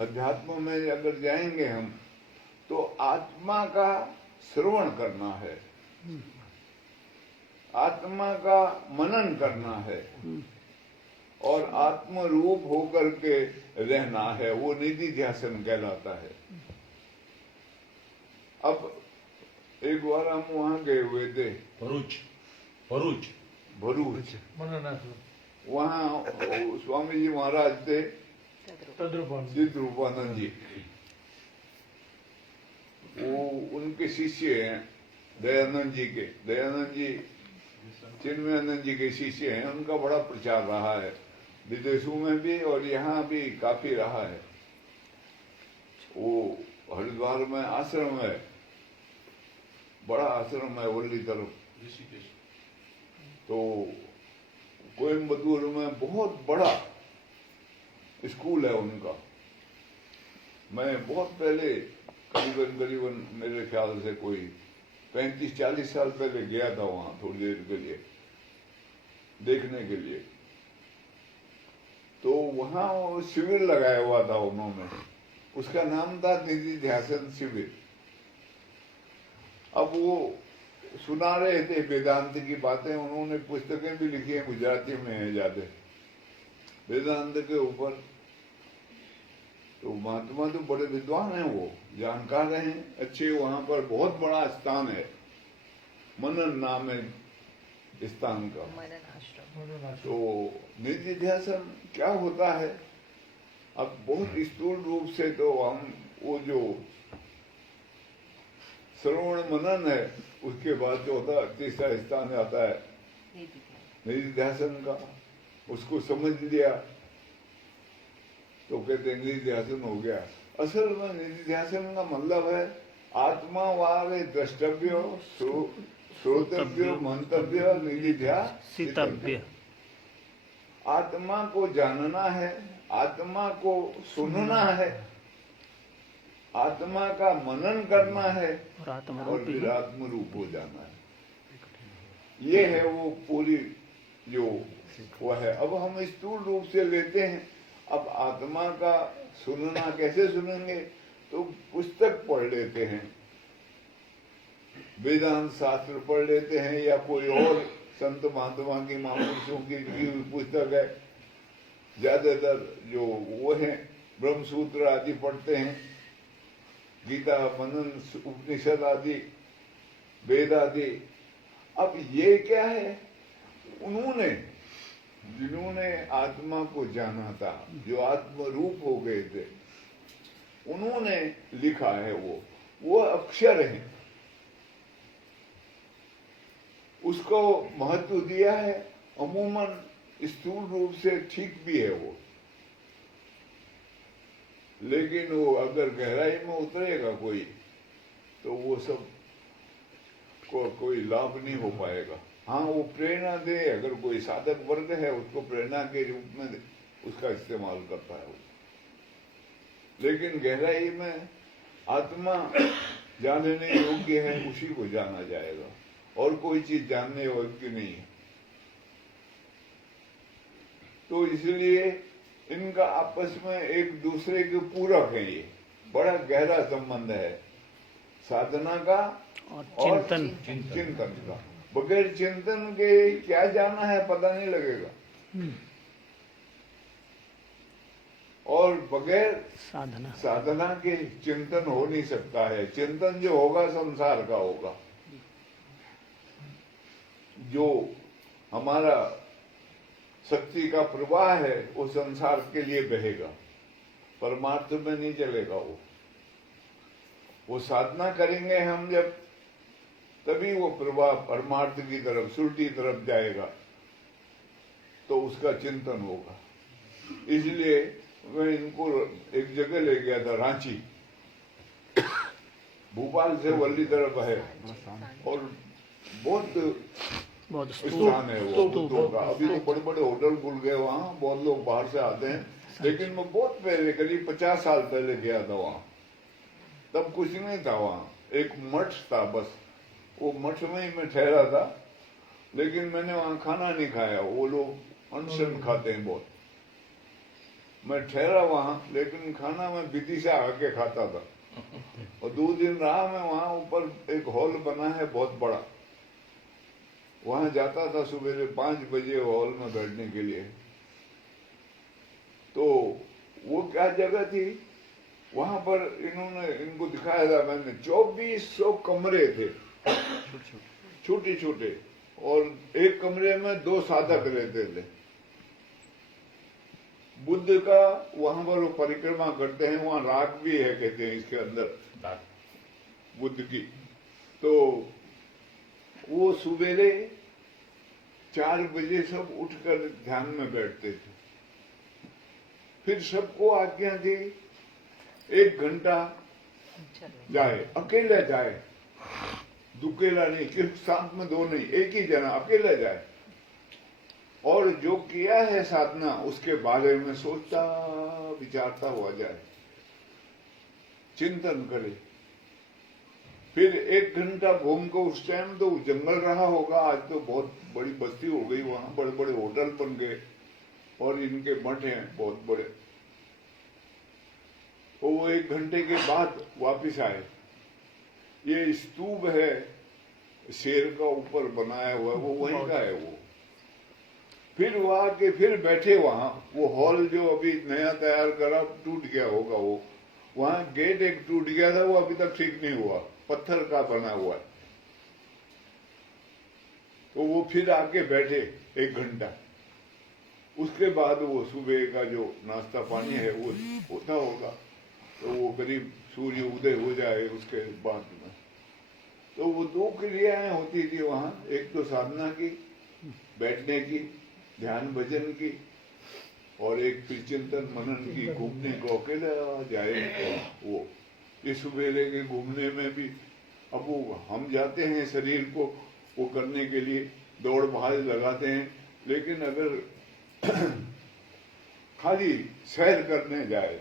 अध्यात्म में अगर जाएंगे हम तो आत्मा का श्रवण करना है, आत्मा का मनन करना है और आत्म रूप होकर के रहना है, वो निधिध्यासन कहलाता है। अब एक बार हम वहां गए हुए थे, भरूच वहाँ स्वामी जी महाराज थे, सिद्ध रूपानंद जी, वो उनके शिष्य हैं दयानंद जी के। दयानंद जी चिन्मयानंद जी के शिष्य हैं। उनका बड़ा प्रचार रहा है विदेशों में भी और यहाँ भी काफी रहा है। वो हरिद्वार में आश्रम है, बड़ा आश्रम है ओली तरफ। तो कोयम्बतूर में बहुत बड़ा स्कूल है उनका। मैं बहुत पहले करीबन मेरे ख्याल से कोई 35-40 साल पहले गया था वहां थोड़ी देर के लिए देखने के लिए। तो वहां वो शिविर लगाया हुआ था उन्होंने, उसका नाम था निधिध्यासन शिविर। अब वो सुना रहे थे वेदांत की बातें, उन्होंने पुस्तकें भी लिखी हैं, गुजराती में है ज्यादा वेदांत के ऊपर। तो महात्मा तो बड़े विद्वान हैं, वो जानकार हैं अच्छे। वहां पर बहुत बड़ा स्थान है, मनन नाम है स्थान का। तो निधिध्यासन क्या होता है? अब बहुत स्थूल रूप से तो हम वो जो श्रवण मनन है उसके बाद जो होता है तीसरा स्थान आता है निधिध्यासन का, उसको समझ लिया तो कहते हैं निधिध्यासन हो गया। असल में निधिध्यासन का मतलब है आत्मा वाले द्रष्टव्य, श्रोतव्य, मंतव्य, निधिध्यासितव्य। आत्मा को जानना है, आत्मा को सुनना है, आत्मा का मनन करना है और फिर आत्म रूप हो जाना है। ये है वो पूरी जो वो है। अब हम स्थूल रूप से लेते हैं। अब आत्मा का सुनना कैसे सुनेंगे? तो पुस्तक पढ़ लेते हैं, वेदांत शास्त्र पढ़ लेते हैं या कोई और संत महात्मा की महापुरुषों की लिखी हुई पुस्तक है। ज्यादातर जो वो है ब्रह्मसूत्र आदि पढ़ते हैं, गीता, मनन, उपनिषद आदि, वेद आदि। अब ये क्या है? उन्होंने जिन्होंने आत्मा को जाना था, जो आत्म रूप हो गए थे, उन्होंने लिखा है। वो अक्षर है, उसको महत्व दिया है। अमूमन स्थूल रूप से ठीक भी है वो, लेकिन वो अगर गहराई में उतरेगा कोई तो वो सब को कोई लाभ नहीं हो पाएगा। हाँ, वो प्रेरणा दे, अगर कोई साधक वर्ग है उसको प्रेरणा के रूप में उसका इस्तेमाल करता है वो। लेकिन गहराई में आत्मा जानने योग्य है, उसी को जाना जाएगा, और कोई चीज जानने योग्य नहीं है। तो इसलिए इनका आपस में एक दूसरे के पूरक है, ये बड़ा गहरा संबंध है साधना का और चिंतन का। बगैर चिंतन के क्या जाना है पता नहीं लगेगा, और बगैर साधना के चिंतन हो नहीं सकता है। चिंतन जो होगा संसार का होगा, जो हमारा शक्ति का प्रवाह है वो संसार के लिए बहेगा, परमार्थ में नहीं चलेगा। वो साधना करेंगे हम जब, तभी वो प्रवाह परमार्थ की तरफ, सुलटी तरफ जाएगा, तो उसका चिंतन होगा। इसलिए मैं इनको एक जगह ले गया था, रांची, भोपाल से वर्ली तरफ है, और बहुत स्थान है वो बुद्धों का। अभी तो बड़े बड़े होटल खुल गए वहाँ, बहुत लोग बाहर से आते हैं। लेकिन मैं बहुत पहले, करीब 50 साल पहले गया था वहाँ, तब कुछ नहीं था वहाँ, एक मठ था बस। वो मठ में ही मैं ठहरा था, लेकिन मैंने वहाँ खाना नहीं खाया। वो लोग अनशन खाते हैं बहुत। मैं ठहरा वहाँ, लेकिन खाना मैं विधि से आके खाता था। और 2 दिन रहा मैं वहाँ। ऊपर एक हॉल बना है बहुत बड़ा, वहां जाता था सुबह 5 बजे हॉल में बैठने के लिए। तो वो क्या जगह थी, वहां पर इनको दिखाया था मैंने, 2400 कमरे थे, छोटे छोटे, और एक कमरे में 2 साधक रहते थे। बुद्ध का वहां पर वो परिक्रमा करते हैं, वहां राख भी है कहते हैं इसके अंदर बुद्ध की। तो वो सुबेरे 4 बजे सब उठकर ध्यान में बैठते थे। फिर सबको आज्ञा थी 1 घंटा जाए, अकेला जाए, दुकेला नहीं, सिर्फ साथ में 2 नहीं, एक ही जना अकेला जाए, और जो किया है साधना उसके बारे में सोचता विचारता हुआ जाए, चिंतन करे। फिर 1 घंटा घूम को, उस टाइम तो जंगल रहा होगा, आज तो बहुत बड़ी बस्ती हो गई, वहां बड़े बड़े होटल बन गए और इनके मठ हैं बहुत बड़े। तो वो 1 घंटे के बाद वापिस आए। ये स्तूप है शेर का ऊपर बनाया हुआ, वो वहीं का है वो। फिर वो आके फिर बैठे वहां। वो हॉल जो अभी नया तैयार करा, टूट गया होगा वो, वहां गेट एक टूट गया था, वो अभी तक ठीक नहीं हुआ, पत्थर का बना हुआ है। तो वो फिर आके बैठे 1 घंटा। उसके बाद वो सुबह का जो नाश्ता पानी है वो होता होगा, तो वो करीब सूर्य उदय हो जाए उसके बाद में। तो वो 2 क्रियाएं होती थी वहां, एक तो साधना की, बैठने की, ध्यान भजन की, और एक फिर चिंतन मनन की, घूमने को अकेला जाए वो। इस सुबेरे के घूमने में भी अब वो हम जाते हैं शरीर को वो करने के लिए, दौड़ भाग लगाते हैं, लेकिन अगर खाली सैर करने जाए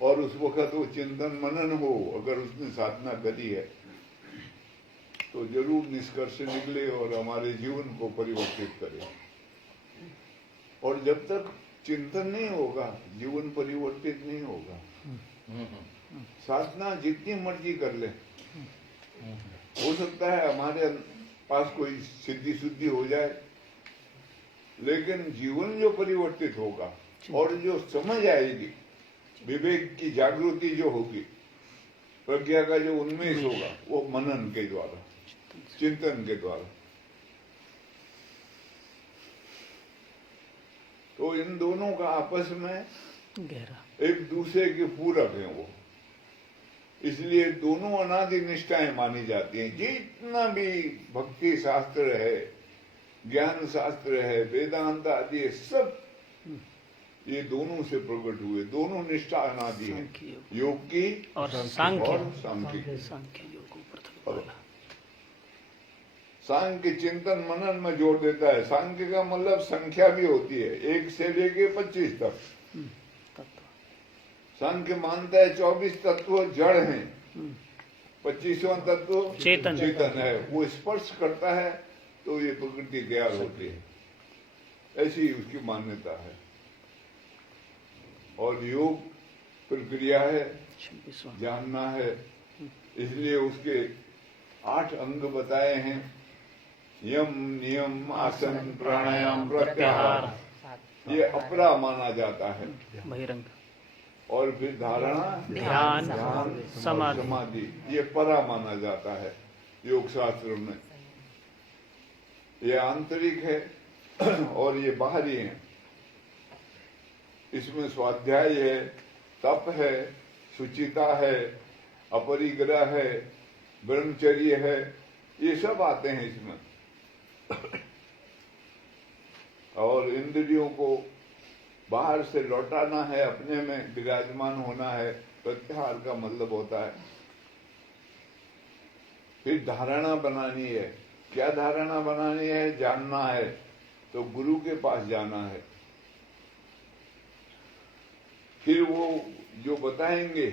और उस वक्त वो चिंतन मनन हो, अगर उसने साधना करी है, तो जरूर निष्कर्ष निकले और हमारे जीवन को परिवर्तित करे। और जब तक चिंतन नहीं होगा, जीवन परिवर्तित नहीं होगा। साधना जितनी मर्जी कर ले, हो सकता है हमारे पास कोई सिद्धि शुद्धि हो जाए, लेकिन जीवन जो परिवर्तित होगा और जो समझ आएगी, विवेक की जागृति जो होगी, प्रज्ञा का जो उन्मेष होगा, वो मनन के द्वारा, चिंतन के द्वारा। तो इन दोनों का आपस में एक दूसरे के पूरक है वो, इसलिए दोनों अनादि निष्ठाएं मानी जाती हैं। जितना भी भक्ति शास्त्र है, ज्ञान शास्त्र है, वेदांत आदि है, सब ये दोनों से प्रकट हुए। दोनों निष्ठा अनादि है, योग की और सांख्य सांख्य की। सांख्य योग प्रथम। सांख्य चिंतन मनन में जोड़ देता है। सांख्य का मतलब संख्या भी होती है, 1 से लेके 25 तक। सांख्य मानता है 24 तत्व जड़ हैं, 25वां तत्व चेतन है। वो स्पर्श करता है तो ये प्रकृति तैयार होती है, ऐसी उसकी मान्यता है। और योग प्रक्रिया है, जानना है, इसलिए उसके 8 अंग बताए हैं। यम नियम आसन प्राणायाम प्रत्याहार, ये अपरा माना जाता है। बहिरंग और फिर धारणा ध्यान समाधि, ये परा माना जाता है योग शास्त्र में। ये आंतरिक है और ये बाहरी है। इसमें स्वाध्याय है, तप है, सुचिता है, अपरिग्रह है, ब्रह्मचर्य है, ये सब आते हैं इसमें। और इंद्रियों को बाहर से लौटाना है, अपने में विराजमान होना है। प्रत्याहार का मतलब होता है फिर धारणा बनानी है। क्या धारणा बनानी है? जानना है तो गुरु के पास जाना है। फिर वो जो बताएंगे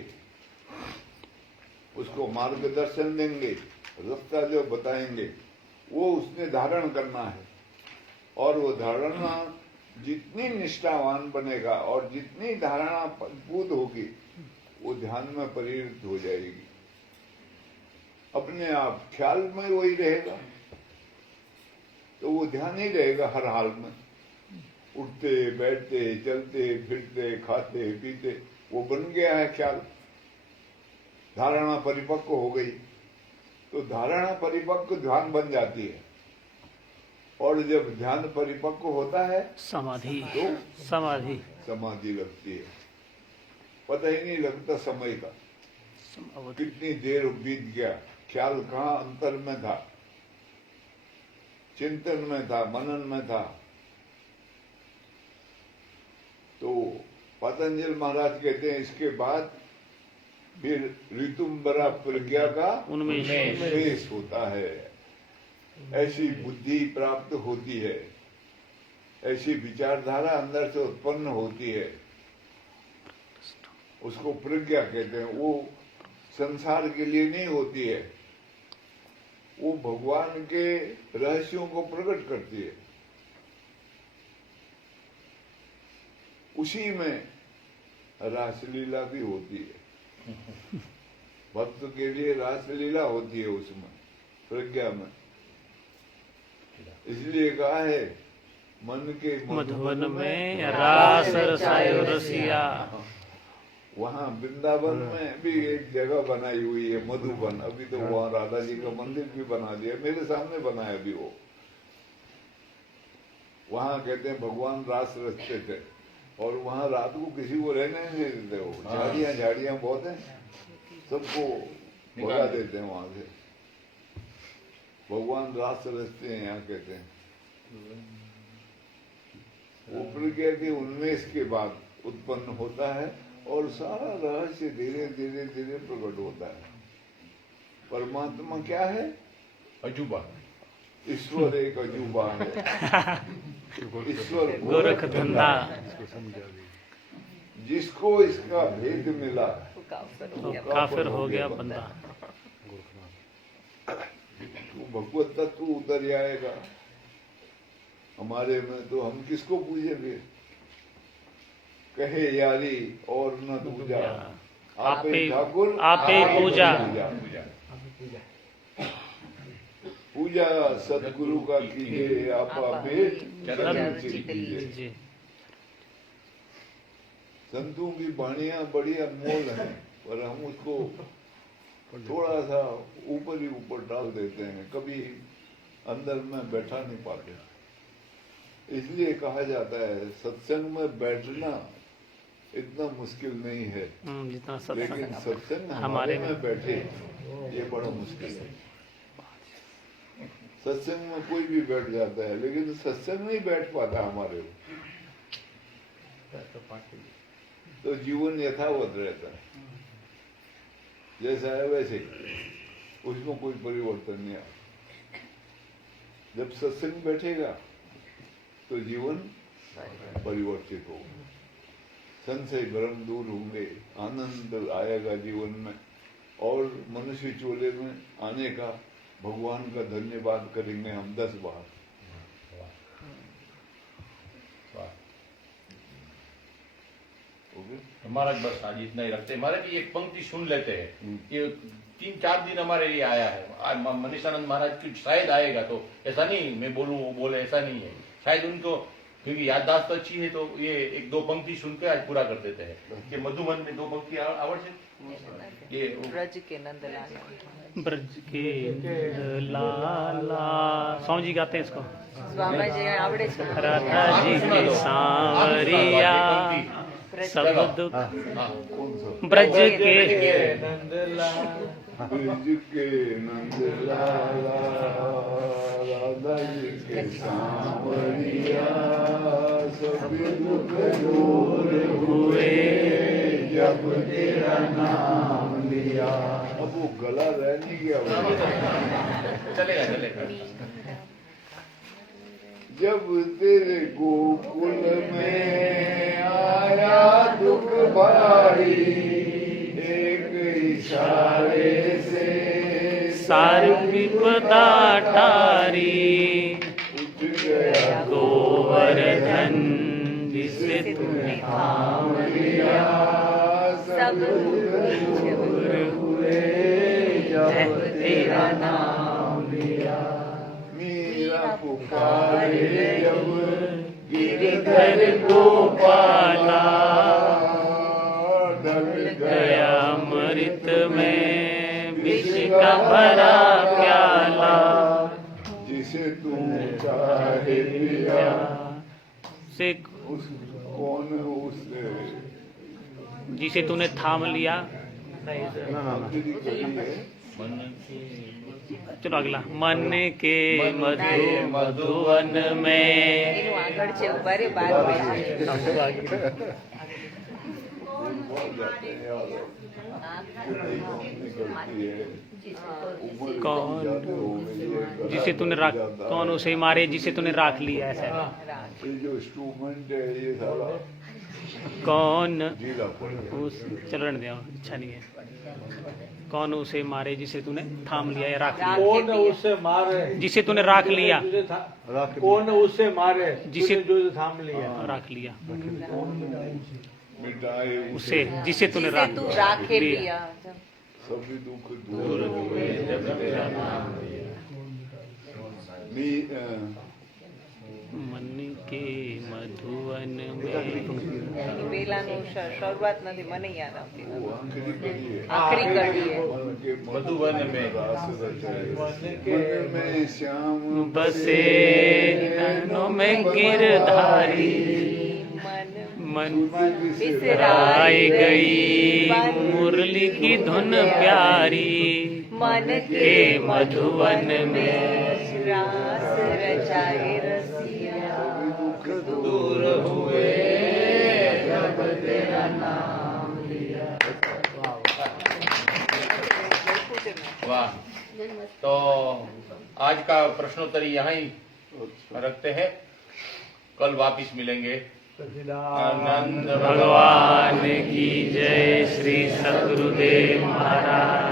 उसको मार्गदर्शन देंगे, रास्ता जो बताएंगे वो उसने धारण करना है। और वो धारणा जितनी निष्ठावान बनेगा और जितनी धारणा मजबूत होगी वो ध्यान में परिणत हो जाएगी। अपने आप ख्याल में वही रहेगा तो वो ध्यान ही रहेगा हर हाल में। उठते बैठते चलते फिरते खाते पीते वो बन गया है ख्याल। धारणा परिपक्व हो गई तो धारणा परिपक्व ध्यान बन जाती है। और जब ध्यान परिपक्व होता है समाधि तो समाधि समाधि लगती है। पता ही नहीं लगता समय का, कितनी देर बीत गया। ख्याल कहाँ अंतर में था, चिंतन में था, मनन में था। तो पतंजलि महाराज कहते हैं इसके बाद फिर ऋतुम्बरा प्रज्ञा का उन्मेष होता है। ऐसी बुद्धि प्राप्त होती है, ऐसी विचारधारा अंदर से उत्पन्न होती है, उसको प्रज्ञा कहते हैं। वो संसार के लिए नहीं होती है, वो भगवान के रहस्यों को प्रकट करती है। उसी में रासलीला भी होती है। भक्त के लिए रासलीला होती है उसमें, प्रज्ञा में। इसलिए कहा है मन के मधुबन में रास रसायो रसिया। वहाँ वृंदावन में भी एक जगह बनाई हुई है मधुबन। अभी तो वहाँ राधा जी का मंदिर भी बना दिया, मेरे सामने बना है अभी वो। वहाँ कहते हैं भगवान रास रचते थे और वहाँ रात को किसी को रहने नहीं देते। वो झाड़ियाँ बहुत हैं, सबको भगा देते हैं वहां से। भगवान रास रचते हैं यहाँ कहते हैं। वो प्रज्ञा के उन्मेष के बाद उत्पन्न होता है और सारा रहस्य धीरे धीरे धीरे प्रकट होता है। परमात्मा क्या है? अजूबा। ईश्वर एक अजूबा है। ईश्वर गोरख धंधा। जिसको इसका भेद मिला तो काफिर हो गया बंदा। तो भगवत तत्व उतर जाएगा हमारे में। तो हम किसको पूजेंगे? कहे यारी और न दूजा, आपे ठाकुर आपे पूजा। पूजा सदगुरु का कीजिए, आपा भेंट चरण की कीजिए। जी संतों की वाणियां बड़ी अनमोल हैं, पर हम उसको थोड़ा सा ऊपर ही ऊपर डाल देते हैं, कभी अंदर में बैठा नहीं पाते। इसलिए कहा जाता है सत्संग में बैठना इतना मुश्किल नहीं है, जितना लेकिन सत्संग हमारे हमारे में बैठे ये बड़ा मुश्किल है। सत्संग में कोई भी बैठ जाता है, लेकिन सत्संग नहीं बैठ पाता हमारे को, तो जीवन यथावत रहता है, जैसा है वैसे। उसमें कोई परिवर्तन नहीं आया। जब सत्संग बैठेगा तो जीवन परिवर्तित होगा, संशय भ्रम दूर होंगे, आनंद आएगा जीवन में, और मनुष्य चोले में आने का भगवान का धन्यवाद करेंगे हम 10 बार। महाराज बस आज इतना ही रखते हैं। महाराज जी एक पंक्ति सुन लेते हैं, ये 3-4 दिन हमारे लिए आया है। आज मनीषानंद महाराज की शायद आएगा, तो ऐसा नहीं मैं बोलूं वो बोले, ऐसा नहीं है, शायद उनको क्योंकि याददाश्त अच्छी है तो ये 1-2 पंक्ति सुन के आज पूरा कर देते हैं। कि मधुबन में 2 पंक्ति आवश्यक ये ब्रज के नंदलाला, ब्रज के लाला, स्वामी जी गाते हैं इसको। स्वामी जी आवड़े छे। राधा जी के सांवरिया सब दुख ब्रज के ब्रज के नंदलाला, राधा जी के सांवरिया, सभी दुख दूर हुए जब तेरा नाम लिया। अब वो गला रह नहीं गया, चलेगा चलेगा। जब तेरे गोकुल में आया दुख भारी, एक इशारे से सारी विपदा टारी, उठ गया गोवर्धन जिसे तुमने थाम लिया, सब दूर हुए जब तेरा नाम लिया। मीरा पुकारे जब गिरधर गोपाला, ढल गया अमृत में विष का भरा प्याला, जिसे तू चाहे पिया। से उस कौन उससे जिसे तूने थाम लिया। चलो अगला। मन के मधुवन में એનું આગળ છે ઉભા રે બાર जिसे तूने राख, कौन उसे मारे जिसे तूने राख लिया। ऐसा ये जो इंस्ट्रूमेंट है ये सारा कौन ढीला पड़ गया। उस, चलो रहने दो, अच्छा नहीं है। कौन उसे मारे जिसे तूने थाम लिया या राख लिया। कौन उसे मारे जिसे तूने राख लिया। कौन उसे मारे जिसे जो थाम लिया। राख लिया मिटाए उसे जिसे तूने जिसे तू राखे लिया। लिया। सभी दुख दूर हुए जब तेरा नाम लिया। मन के मधुवन में એની પહેલાનું શરૂઆત નથી, મને યાદ આવતી वो आखिरी कड़ी है। આખરી કડી है। मन के मधुवन में रास रचाए, मन में श्याम बसे तनों में गिरधारी, मन बिसराई गई मुरली की धुन प्यारी। मन के मधुवन में रास रचाए रसिया, दूर हुए जब तेरा नाम लिया। वाह। तो आज का प्रश्नोत्तरी यहाँ ही रखते हैं, कल वापिस मिलेंगे। आनंद भगवान की जय। श्री सद्गुरुदेव महाराज